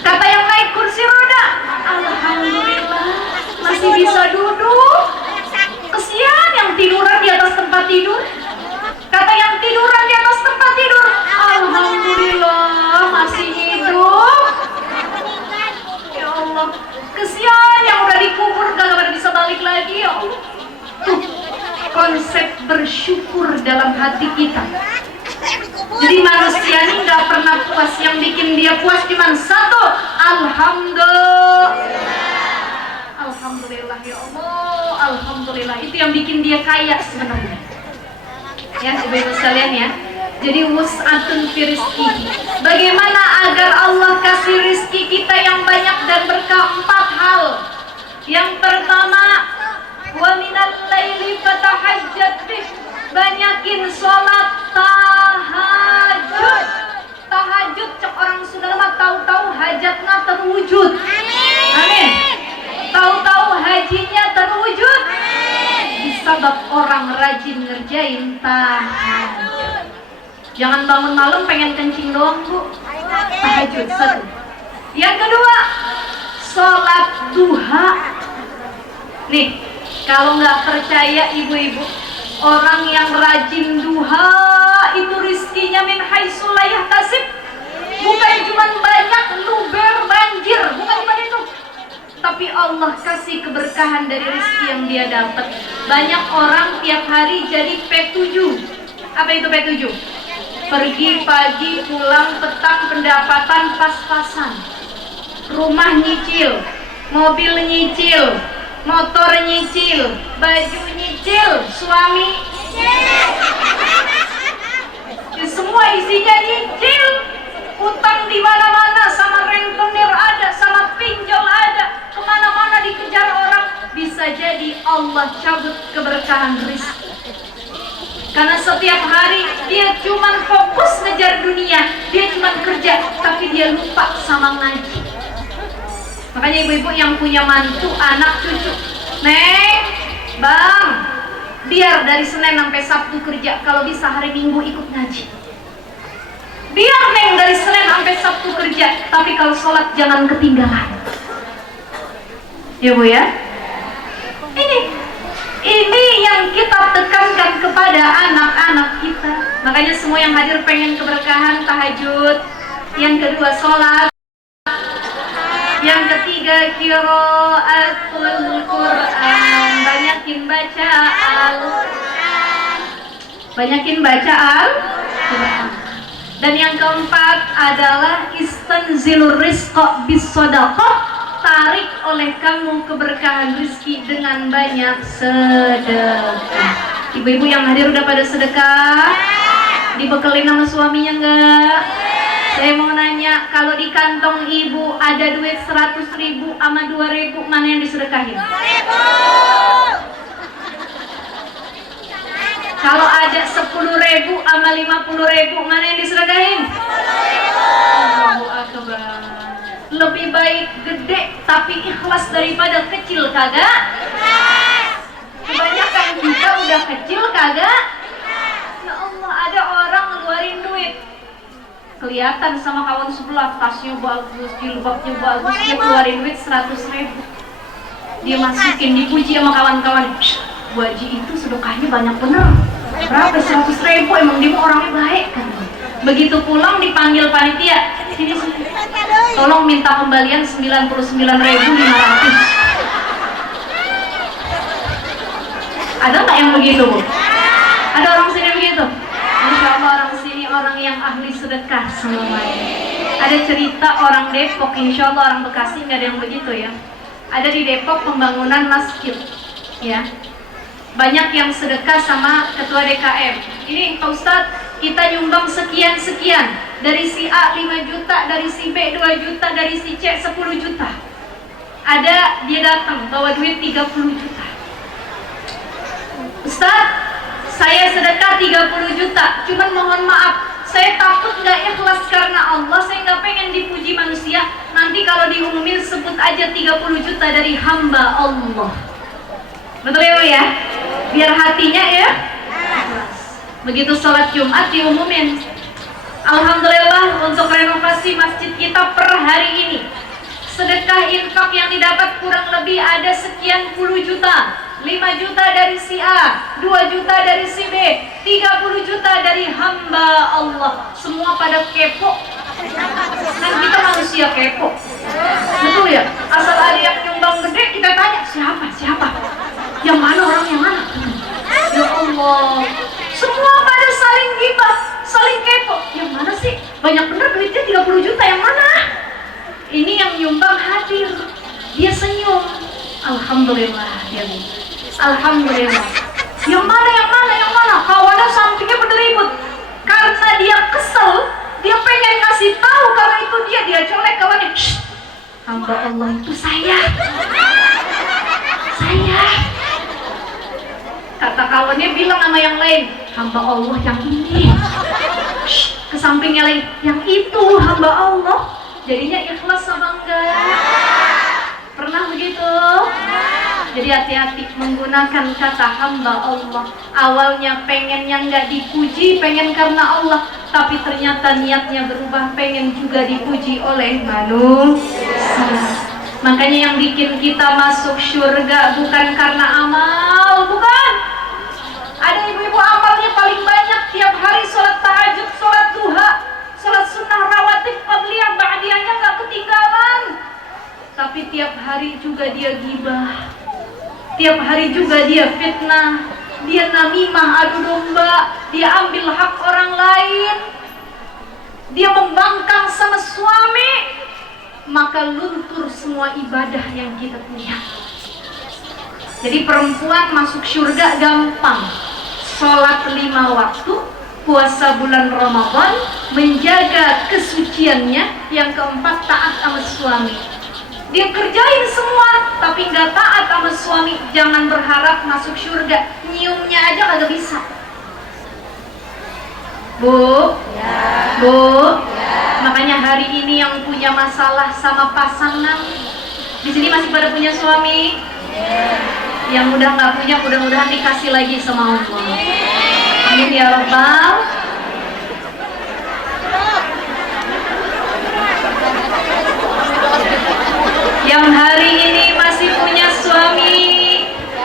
Kata yang naik kursi roda, Alhamdulillah masih bisa duduk. Kesian yang tiduran di atas tempat tidur. Kata yang tiduran di atas tempat tidur, Alhamdulillah masih hidup. Ya Allah, kesian yang udah dikubur gak bisa balik lagi, ya Allah. Tuh, konsep bersyukur dalam hati kita. Jadi manusia ini nggak pernah puas. Yang bikin dia puas cuma satu, Alhamdulillah. Alhamdulillah, ya Allah, Alhamdulillah. Itu yang bikin dia kaya sebenarnya. Ya, ibu-ibu sekalian ya. Jadi wus'atun fi rizqihi. Bagaimana agar Allah kasih rizki kita yang banyak dan berkah? 4 hal. Yang pertama, wa minal laili fatahajjat bih. Banyakin sholat tahajud. Tahajud cek orang sudah lama tahu-tahu hajatnya terwujud. Amin. Tahu-tahu hajinya terwujud. Disebab orang rajin ngerjain tahajud. Jangan bangun malam pengen kencing doang, Bu. Tahajud satu. Yang kedua, sholat duha. Nih, kalau nggak percaya ibu-ibu, orang yang rajin duha itu rizkinya min haitsu la yahtasib. Bukan cuma banyak luber banjir, bukan cuma itu. tapi Allah kasih keberkahan dari rezeki yang dia dapat. Banyak orang tiap hari jadi P7. Apa itu P7? Pergi pagi, pulang petang, pendapatan pas-pasan. Rumah nyicil, mobil nyicil, motor nyicil, baju nyicil, suami nyicil. Semua isinya nyicil. Utang di mana-mana, sama rentenir ada, sama pinjol ada, kemana-mana dikejar orang. Bisa jadi Allah cabut keberkahan rezeki. Karena setiap hari dia cuma fokus ngejar dunia, dia cuma kerja, tapi dia lupa sama ngaji. Makanya ibu-ibu yang punya mantu, anak, cucu, Neng, Bang, biar dari Senin sampai Sabtu kerja, kalau bisa hari Minggu ikut ngaji. Biar Neng dari Senin sampai Sabtu kerja, tapi kalau sholat jangan ketinggalan. Ya Bu ya. Ini yang kita tekankan kepada anak-anak kita. Makanya semua yang hadir pengen keberkahan tahajud. Yang kedua sholat. Yang ketiga qiraatul Quran. Banyakin baca Al-Quran. Banyakin baca Al-Quran. Dan yang keempat adalah istanzilur rizqa bis shadaqah. Tarik oleh kamu keberkahan rezeki dengan banyak sedekah. Ibu-ibu yang hadir udah pada sedekah? Dibekelin sama suaminya enggak? Saya mau nanya, kalau di kantong ibu ada duit 100.000 sama 2.000, mana yang disedekahin? 2.000. Kalau ada 10.000 sama 50.000, mana yang disedekahin? 10.000. Allahu Akbar. Lebih baik gede tapi ikhlas daripada kecil, kagak? Kebanyakan kita udah kecil, kagak? Ya Allah, ada orang ngeluarin duit, kelihatan sama kawan sebelah, tasnya bagus, jilbabnya bagus, dia keluarin duit 100.000. Dia masukin, dipuji sama kawan-kawan, Bu Haji itu sedekahnya banyak bener. Berapa? 100.000, emang dia orangnya baik kan? Begitu pulang dipanggil panitia, sini, tolong minta kembalian 99.500. Ada nggak yang begitu, Bu? Ada orang sini begitu? Insya Allah orang sini orang yang ahli sedekah semuanya. Ada cerita orang Depok, insya Allah orang Bekasi nggak ada yang begitu ya. Ada di Depok pembangunan masjid, ya. Banyak yang sedekah sama ketua DKM. Ini Pak Ustadz, kita nyumbang sekian-sekian. Dari si A 5 juta, dari si B 2 juta, dari si C 10 juta. Ada dia datang bawa duit 30 juta. Ustadz, saya sedekah 30 juta. Cuman mohon maaf, saya takut nggak ikhlas karena Allah. Saya nggak pengen dipuji manusia. Nanti kalau diumumin sebut aja 30 juta dari hamba Allah. Betul ya, Bu ya? Biar hatinya ya ikhlas. Begitu sholat Jumat diumumin, alhamdulillah untuk renovasi masjid kita per hari ini sedekah infak yang didapat kurang lebih ada sekian puluh juta. 5 juta dari si A, 2 juta dari si B, 30 juta dari hamba Allah. Semua pada kepo. Kan kita manusia kepo. Betul ya? Asal ada yang nyumbang gede kita tanya siapa? Yang mana orang yang mana? Ya Allah, semua pada saling gibah, saling kepo. Yang mana sih? Banyak bener duitnya 30 juta, yang mana? Ini yang nyumbang hadir, dia senyum. Alhamdulillah, ya Bu. Alhamdulillah. Yang mana? Kawannya sampingnya berderibut. Karena dia kesel, dia pengen kasih tahu kalau itu dia colek kawannya. Shh, hamba Allah itu saya. Kata kawannya bilang sama yang lain, hamba Allah yang ini. Shh, ke sampingnya lain, yang itu hamba Allah. Jadinya ikhlas apa enggak? Pernah begitu? Jadi hati-hati menggunakan kata hamba Allah. Awalnya pengennya nggak dipuji, pengen karena Allah, tapi ternyata niatnya berubah, pengen juga dipuji oleh manusia. Makanya yang bikin kita masuk surga bukan karena amal, bukan. Ada ibu-ibu amalnya paling banyak, tiap hari sholat tahajud, sholat duha, sholat sunnah rawatib, qabliyah, ba'diyahnya nggak ketinggalan. Tapi tiap hari juga boleh juga dia fitnah, dia namimah, adu domba, dia ambil hak orang lain, dia membangkang sama suami, maka luntur semua ibadah yang kita punya. Jadi perempuan masuk surga gampang. Sholat 5 waktu, puasa bulan Ramadan, menjaga kesuciannya. Yang keempat, taat sama suami. Dia kerjain semua, tapi nggak taat sama suami. Jangan berharap masuk surga. Nyiumnya aja kagak bisa. Bu, ya. Bu, ya. Makanya hari ini yang punya masalah sama pasangan, di sini masih pada punya suami. Ya. Yang udah nggak punya, mudah-mudahan dikasih lagi sama Allah. Amin ya Rabbal. Yang hari ini masih punya suami,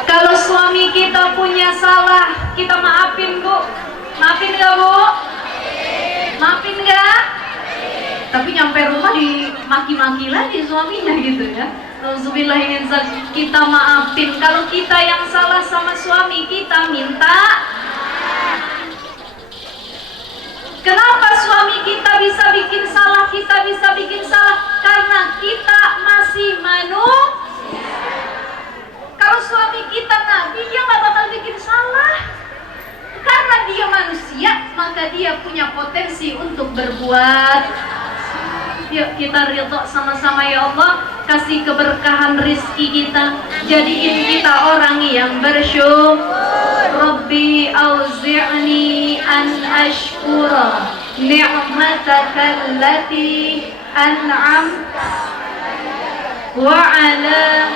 kalau suami kita punya salah, kita maafin Bu. Maafin gak Bu? Maafin gak? Tapi nyampe rumah dimaki-maki lagi suaminya gitu ya. Alhamdulillah, kita maafin. Kalau kita yang salah sama suami, kita minta. Kenapa suami kita bisa bikin salah, kita bisa bikin salah? Karena kita masih manusia. Kalau suami kita nabi, dia gak bakal bikin salah. Karena dia manusia, maka dia punya potensi untuk berbuat. Yuk kita ridho sama-sama ya Allah. Kasih keberkahan rizki kita, jadiin kita orang yang bersyukur. Rabbi auzi'ni an ashkura ni'mataka allati an'amta wa ala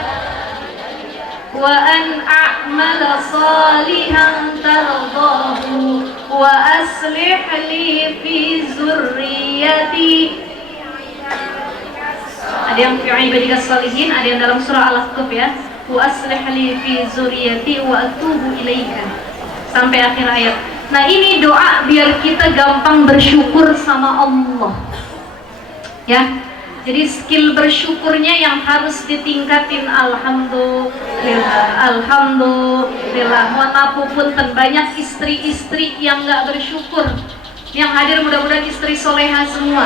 wa an a'mala salihan tardahu wa aslih li fi zurriyati. Ada yang fi ibadika salihin, ada yang dalam surah Al-Ahqaf ya. Wa aslih li fi zurriyati wa atubu ilaika. Sampai akhir ayat. Nah, ini doa biar kita gampang bersyukur sama Allah. Ya. Jadi skill bersyukurnya yang harus ditingkatin. Alhamdulillah, alhamdulillah. Mohon maaf punten, banyak istri-istri yang nggak bersyukur. Yang hadir mudah-mudahan istri soleha semua.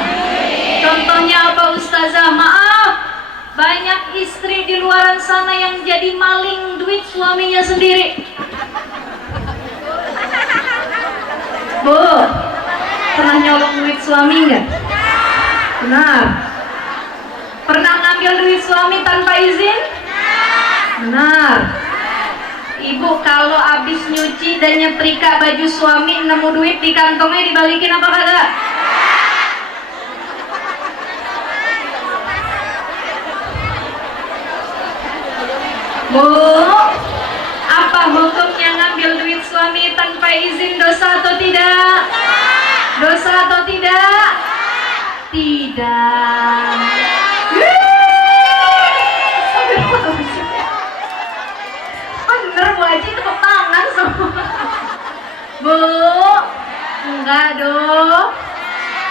Contohnya apa Ustazah? Maaf, banyak istri di luaran sana yang jadi maling duit suaminya sendiri. Bu, pernah nyolong duit suami nggak? Benar. Pernah ngambil duit suami tanpa izin? Benar. Ibu kalau habis nyuci dan nyetrika baju suami, nemu duit di kantongnya, dibalikin apa kagak? Bu, apa hukumnya ngambil duit suami tanpa izin? Dosa atau tidak? Dosa atau tidak? Tidak. Bener Bu Haji, tepuk tangan semua. Bu, enggak dong.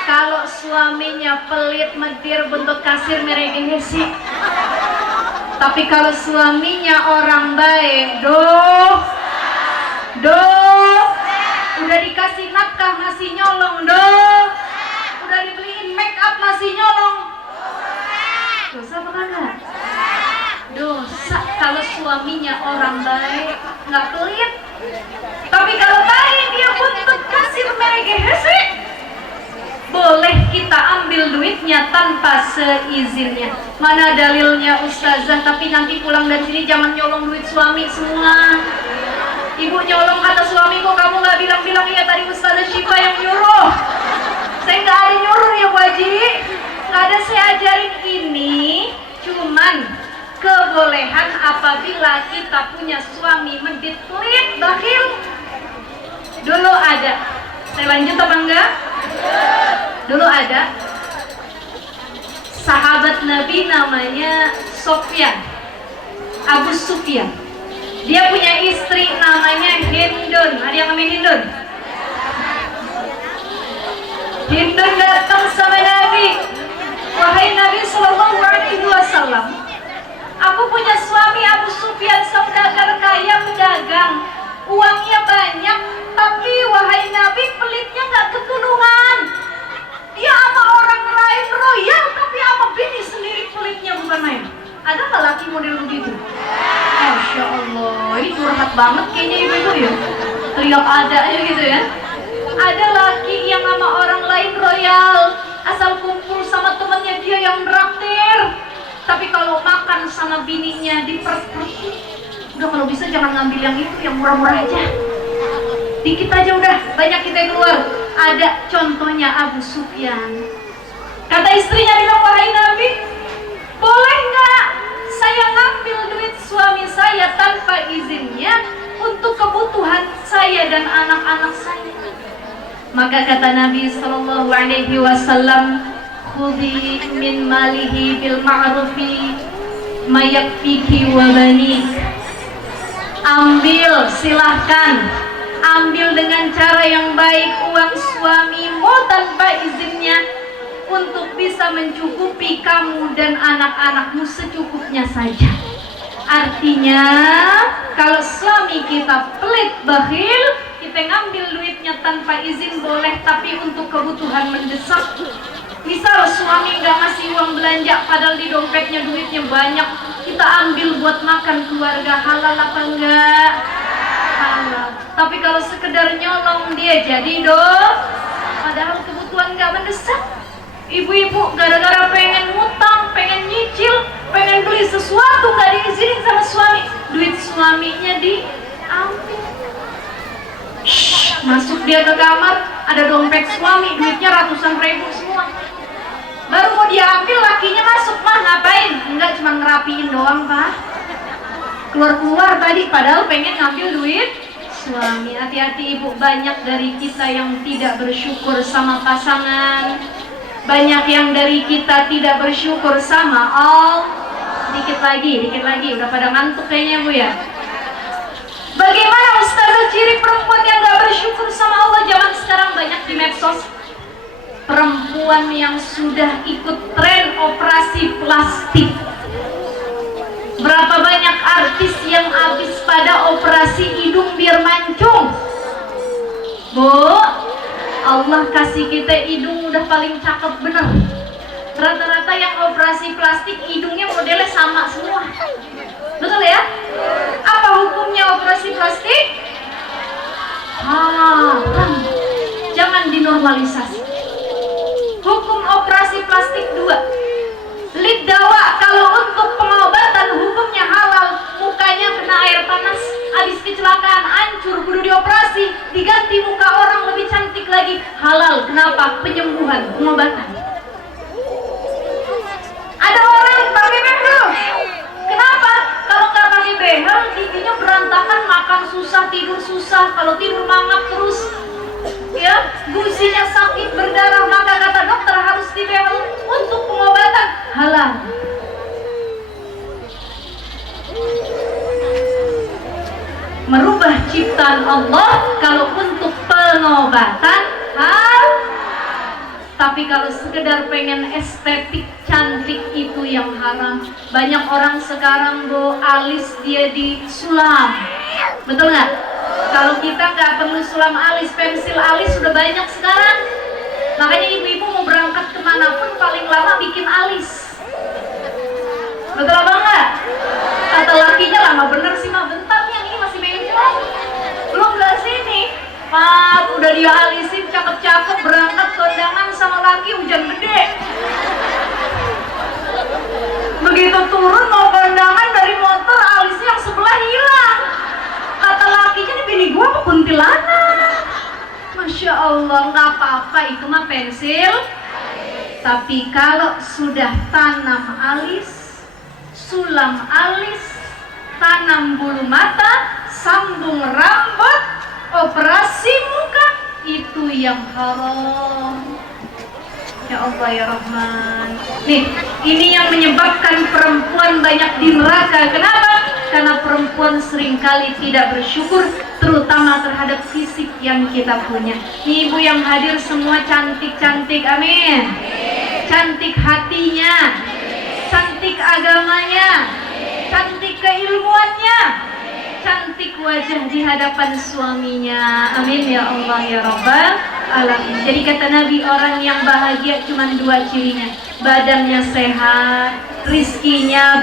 Kalau suaminya pelit, medir, bentuk kasir, mereka sih. Tapi kalau suaminya orang baik, udah dikasih nafkah masih nyolong, udah dibeliin make up masih nyolong, dosa apa kagak? Dosa kalau suaminya orang baik, nggak pelit. Tapi kalau baik dia buntut kasir mereka sih, boleh kita ambil duitnya tanpa seizinnya. Mana dalilnya Ustazah? Tapi nanti pulang dari sini jangan nyolong duit suami semua. Ibu nyolong kata suami, kok kamu nggak bilang-bilang? Ya tadi Ustazah Syifa yang nyuruh. Saya nggak ada nyuruh ya Bu Haji, nggak ada. Saya ajarin ini cuman kebolehan apabila kita punya suami medit, pelit, bakhil. Dulu ada. Saya lanjut apa enggak? Dulu ada sahabat Nabi namanya Sofyan, Abu Sufyan. Dia punya istri namanya Hindun. Ada yang namanya Hindun? Hindun datang sama Nabi. Wahai Nabi Sallallahu Alaihi Wasallam, Aku punya suami Abu Sufyan, saudagar kaya, pedagang, uangnya banyak, tapi wahai Nabi, pelitnya nggak ketulungan. Dia sama orang lain royal, tapi sama bini sendiri pelitnya bukan main. Ada nggak laki model begitu? Masya Allah, ini curhat banget kayaknya ibu-ibu ya. Teriak ada aja gitu ya. Ada laki yang sama orang lain royal, asal kumpul sama temennya dia yang traktir, tapi kalau makan sama bininya diperut. Udah kalau bisa jangan ngambil yang itu, yang murah-murah aja. Dikit aja udah, banyak kita yang keluar. Ada contohnya Abu Sufyan. Kata istrinya bilang, wahai Nabi, boleh nggak saya ngambil duit suami saya tanpa izinnya untuk kebutuhan saya dan anak-anak saya? Maka kata Nabi Sallallahu Alaihi Wasallam, khudhi min malihi bil ma'rufi mayakfiki wa banik. Ambil, silahkan ambil dengan cara yang baik uang suamimu tanpa izinnya untuk bisa mencukupi kamu dan anak-anakmu secukupnya saja. Artinya kalau suami kita pelit, bakhil, kita ngambil duitnya tanpa izin boleh, tapi untuk kebutuhan mendesak. Misal suami nggak ngasih uang belanja padahal di dompetnya duitnya banyak, kita ambil buat makan keluarga, halal apa enggak? Halal. Tapi kalau sekedar nyolong dia jadi padahal kebutuhan nggak mendesak. Ibu-ibu gara-gara pengen ngutang, pengen nyicil, pengen beli sesuatu nggak diizinin sama suami, duit suaminya diambil. Masuk dia ke kamar, ada dompet suami, duitnya ratusan ribu semua. Baru mau dia ambil, lakinya masuk, mah ngapain? Enggak, cuma ngerapiin doang pak. Keluar-keluar tadi, padahal pengen ngambil duit suami. Hati-hati ibu, banyak dari kita yang tidak bersyukur sama pasangan. Banyak yang dari kita tidak bersyukur sama Allah. Dikit lagi, udah pada ngantuk kayaknya bu ya. Bagaimana Ustazah ciri perempuan yang gak bersyukur sama Allah zaman sekarang? Banyak di medsos. Perempuan yang sudah ikut tren operasi plastik. Berapa banyak artis yang habis pada operasi hidung biar mancung. Bu, Allah kasih kita hidung udah paling cakep bener. Rata-rata yang operasi plastik hidungnya modelnya sama semua. Betul ya? Apa hukumnya operasi plastik? Haram. Jangan dinormalisasi. Hukum operasi plastik 2. Liddawa, kalau untuk pengobatan hukumnya halal. Mukanya kena air panas, habis kecelakaan hancur, kudu dioperasi, diganti muka orang lebih cantik lagi, halal. Kenapa? Penyembuhan, pengobatan. Ada orang pakai behel. Kenapa? Kalau nggak pakai behel, giginya berantakan, makan susah, tidur susah. Kalau tidur mangap terus, ya, gusinya sakit, berdarah. Maka kata dokter harus dibehel untuk pengobatan, halal. Merubah ciptaan Allah kalau untuk pengobatan halal. Tapi kalau sekedar pengen estetik cantik itu yang haram. Banyak orang sekarang bu, alis dia disulam. Betul nggak? Kalau kita nggak perlu sulam alis, pensil alis sudah banyak sekarang. Makanya ibu-ibu mau berangkat kemanapun paling lama bikin alis. Betul apa enggak? Kata lakinya lama bener sih mah, bentar nih yang ini masih bencong, belum ke sini. Pak, udah dia alisin cakep-cakep, berangkat kondangan sama laki hujan gede. Begitu turun mau kondangan dari motor, alisnya yang sebelah hilang. Kata lakinya, ini bini gua apa kuntilanak? Masya Allah, nggak apa-apa, itu mah pensil. Tapi kalau sudah tanam alis, sulam alis, tanam bulu mata, sambung rambut, operasi muka, itu yang haram. Ya Allah ya Rahman. Nih, ini yang menyebabkan perempuan banyak di neraka. Kenapa? Karena perempuan seringkali tidak bersyukur, terutama terhadap fisik yang kita punya. Ibu yang hadir semua cantik-cantik, amin. Cantik hatinya, cantik agamanya, cantik keilmuannya, cantik wajah di hadapan suaminya. Amin ya Allah ya Rabbal alamin. Jadi kata Nabi, orang yang bahagia cuma dua cirinya: badannya sehat, rizkinya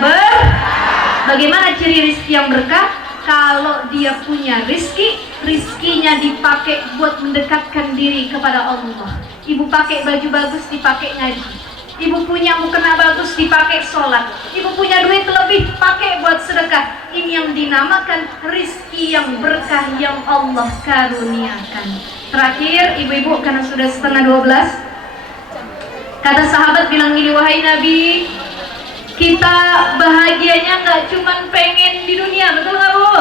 Bagaimana ciri rizki yang berkah? Kalau dia punya rizki, rizkinya dipakai buat mendekatkan diri kepada Allah. Ibu pakai baju bagus, dipakai ngaji. Ibu punya mukena bagus, dipakai sholat. Ibu punya duit lebih, pakai buat sedekah. Ini yang dinamakan rizki yang berkah yang Allah karuniakan. Terakhir, ibu-ibu, karena sudah 11:30, kata sahabat bilang gini, wahai Nabi, kita bahagianya nggak cuman pengen di dunia, betul nggak Bu?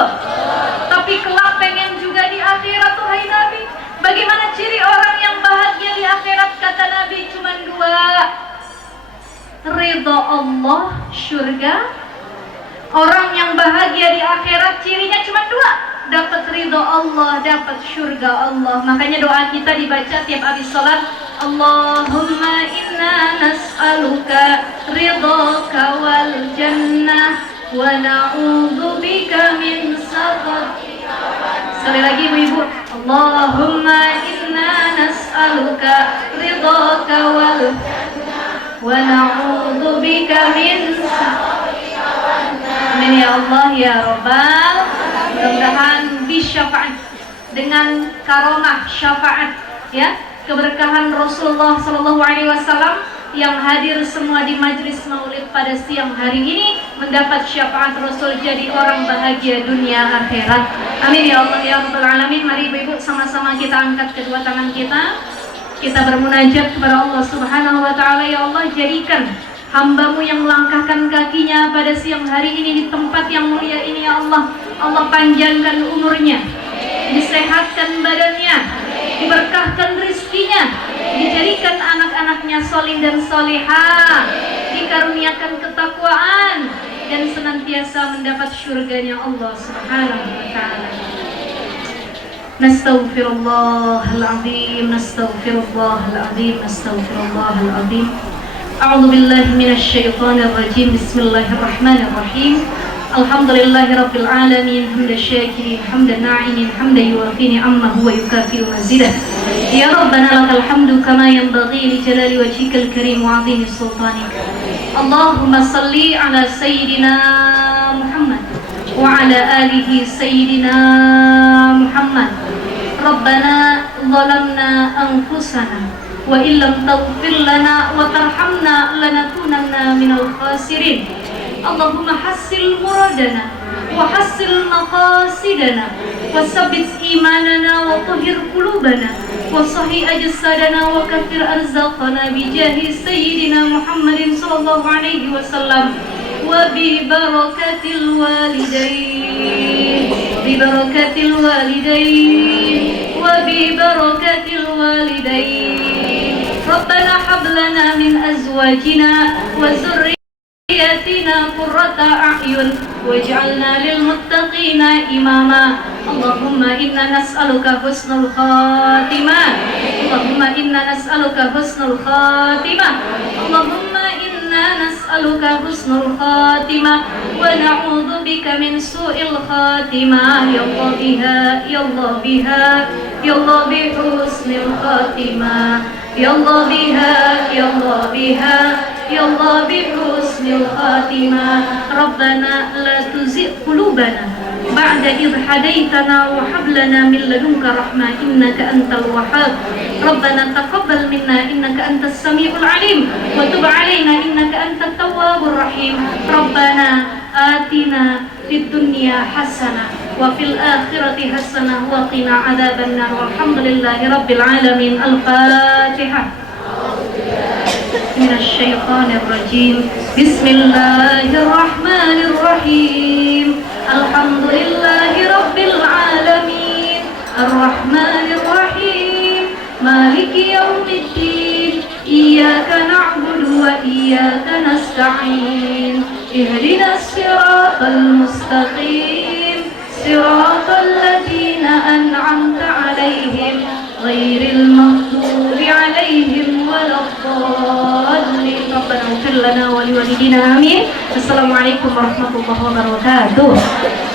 Tapi kelak pengen juga di akhirat, wahai Nabi. Bagaimana ciri orang yang bahagia di akhirat? Kata Nabi cuman dua: ridho Allah, surga. Orang yang bahagia di akhirat cirinya cuma dua: dapat ridho Allah, dapat surga Allah. Makanya doa kita dibaca tiap habis sholat, Allahumma inna nas'aluka ridhaka wal jannah wa na'udzubika min sakhatika. Sekali lagi ibu-ibu, Allahumma inna nas'aluka ridhaka wal jannah wa na'udzubika min sakhatika. Amin ya Allah ya Rabbal. Mudah-mudahan bisyafaat dengan karomah syafaat ya, keberkahan Rasulullah Shallallahu Alaihi Wasallam yang hadir semua di majlis maulid pada siang hari ini mendapat syafaat Rasul, jadi orang bahagia dunia akhirat. Amin ya Allah ya Rabbal alamin. Mari ibu-ibu sama-sama kita angkat kedua tangan kita bermunajat kepada Allah Subhanahu Wa Taala. Ya Allah, jadikan hamba-Mu yang melangkahkan kakinya pada siang hari ini di tempat yang mulia ini ya Allah. Allah panjangkan umurnya, disehatkan badannya, diberkahkan rizkinya, dijadikan anak-anaknya solih dan solihah, dikaruniakan ketakwaan, dan senantiasa mendapat syurganya Allah Subhanahu Wa Taala. Nastaghfirullahaladzim, nastaghfirullahaladzim, nastaghfirullahaladzim. A'udzu billahi minasy syaithanir rajim. Bismillahirrahmanirrahim. Alhamdulillahirabbil alamin, hamdan syakirin, hamdan na'imin, hamdan yuwafi ni'amahu wa yukafi'u mazidah. Ya Rabbana lakal hamdu kama yanbaghi li jalali wajhikal karim wa 'azimi sultanik. Allahumma salli ala sayyidina Muhammad wa ala alihi sayyidina Muhammad. Rabbana zalamna anfusana wa illam taghfir lana wa tarhamna lanakunanna minal khasirin. Allahumma hassil muradana wa hassil maqasidana wa sabbit imanana wa tahhir qulubana wa sahih ajsadana wa kathir arzaqana bi jahi sayyidina Muhammadin sallallahu alaihi wasallam wa bi barakatil walidain, bi barakatil walidain wa bi barakatil walidain. Rabbana hab lana min azwajina wa zurriyyatina qurrata a'yun waj'alna lil muttaqina imama. Allahumma inna nas'aluka husnul khatimah. Allahumma inna nas'aluka husnul khatimah. Allahumma inna nas'aluka husnul khatimah wa na'udzu bika min su'il khatimah. Ya Allah biha, ya Allah biha, ya Allah bi husnil khatimah. Ya Allah biha, ya Allah biha, ya Allah bi husnil khatimah. Rabbana la tuzigh qulubana ba'da idh hadaitana wa hab lana min ladunka rahmah innaka antal wahhab. Rabbana taqabbal minna innaka antas samiul alim wa tub alaina innaka antat tawwabur rahim. Rabbana atina fid dunya hasanah wa fil akhirati hasanah wa qina adzabannar. Walhamdulillahi rabbil alamin. Al-Fatihah. Minasyaitonir rajim. Bismillahirrahmanirrahim. Alhamdulillahi rabbil alamin. Arrahmanir rahim. Maliki yaumiddin. Iyyaka na'budu wa iyyaka nasta'in. Ihdinas siratal mustaqim. Siratal ladzina an'amta 'alaihim ghairil maghdubi 'alaihim waladdallin. Rabbana ighfir lana wa liwalidina amin. Assalamualaikum warahmatullahi wabarakatuh.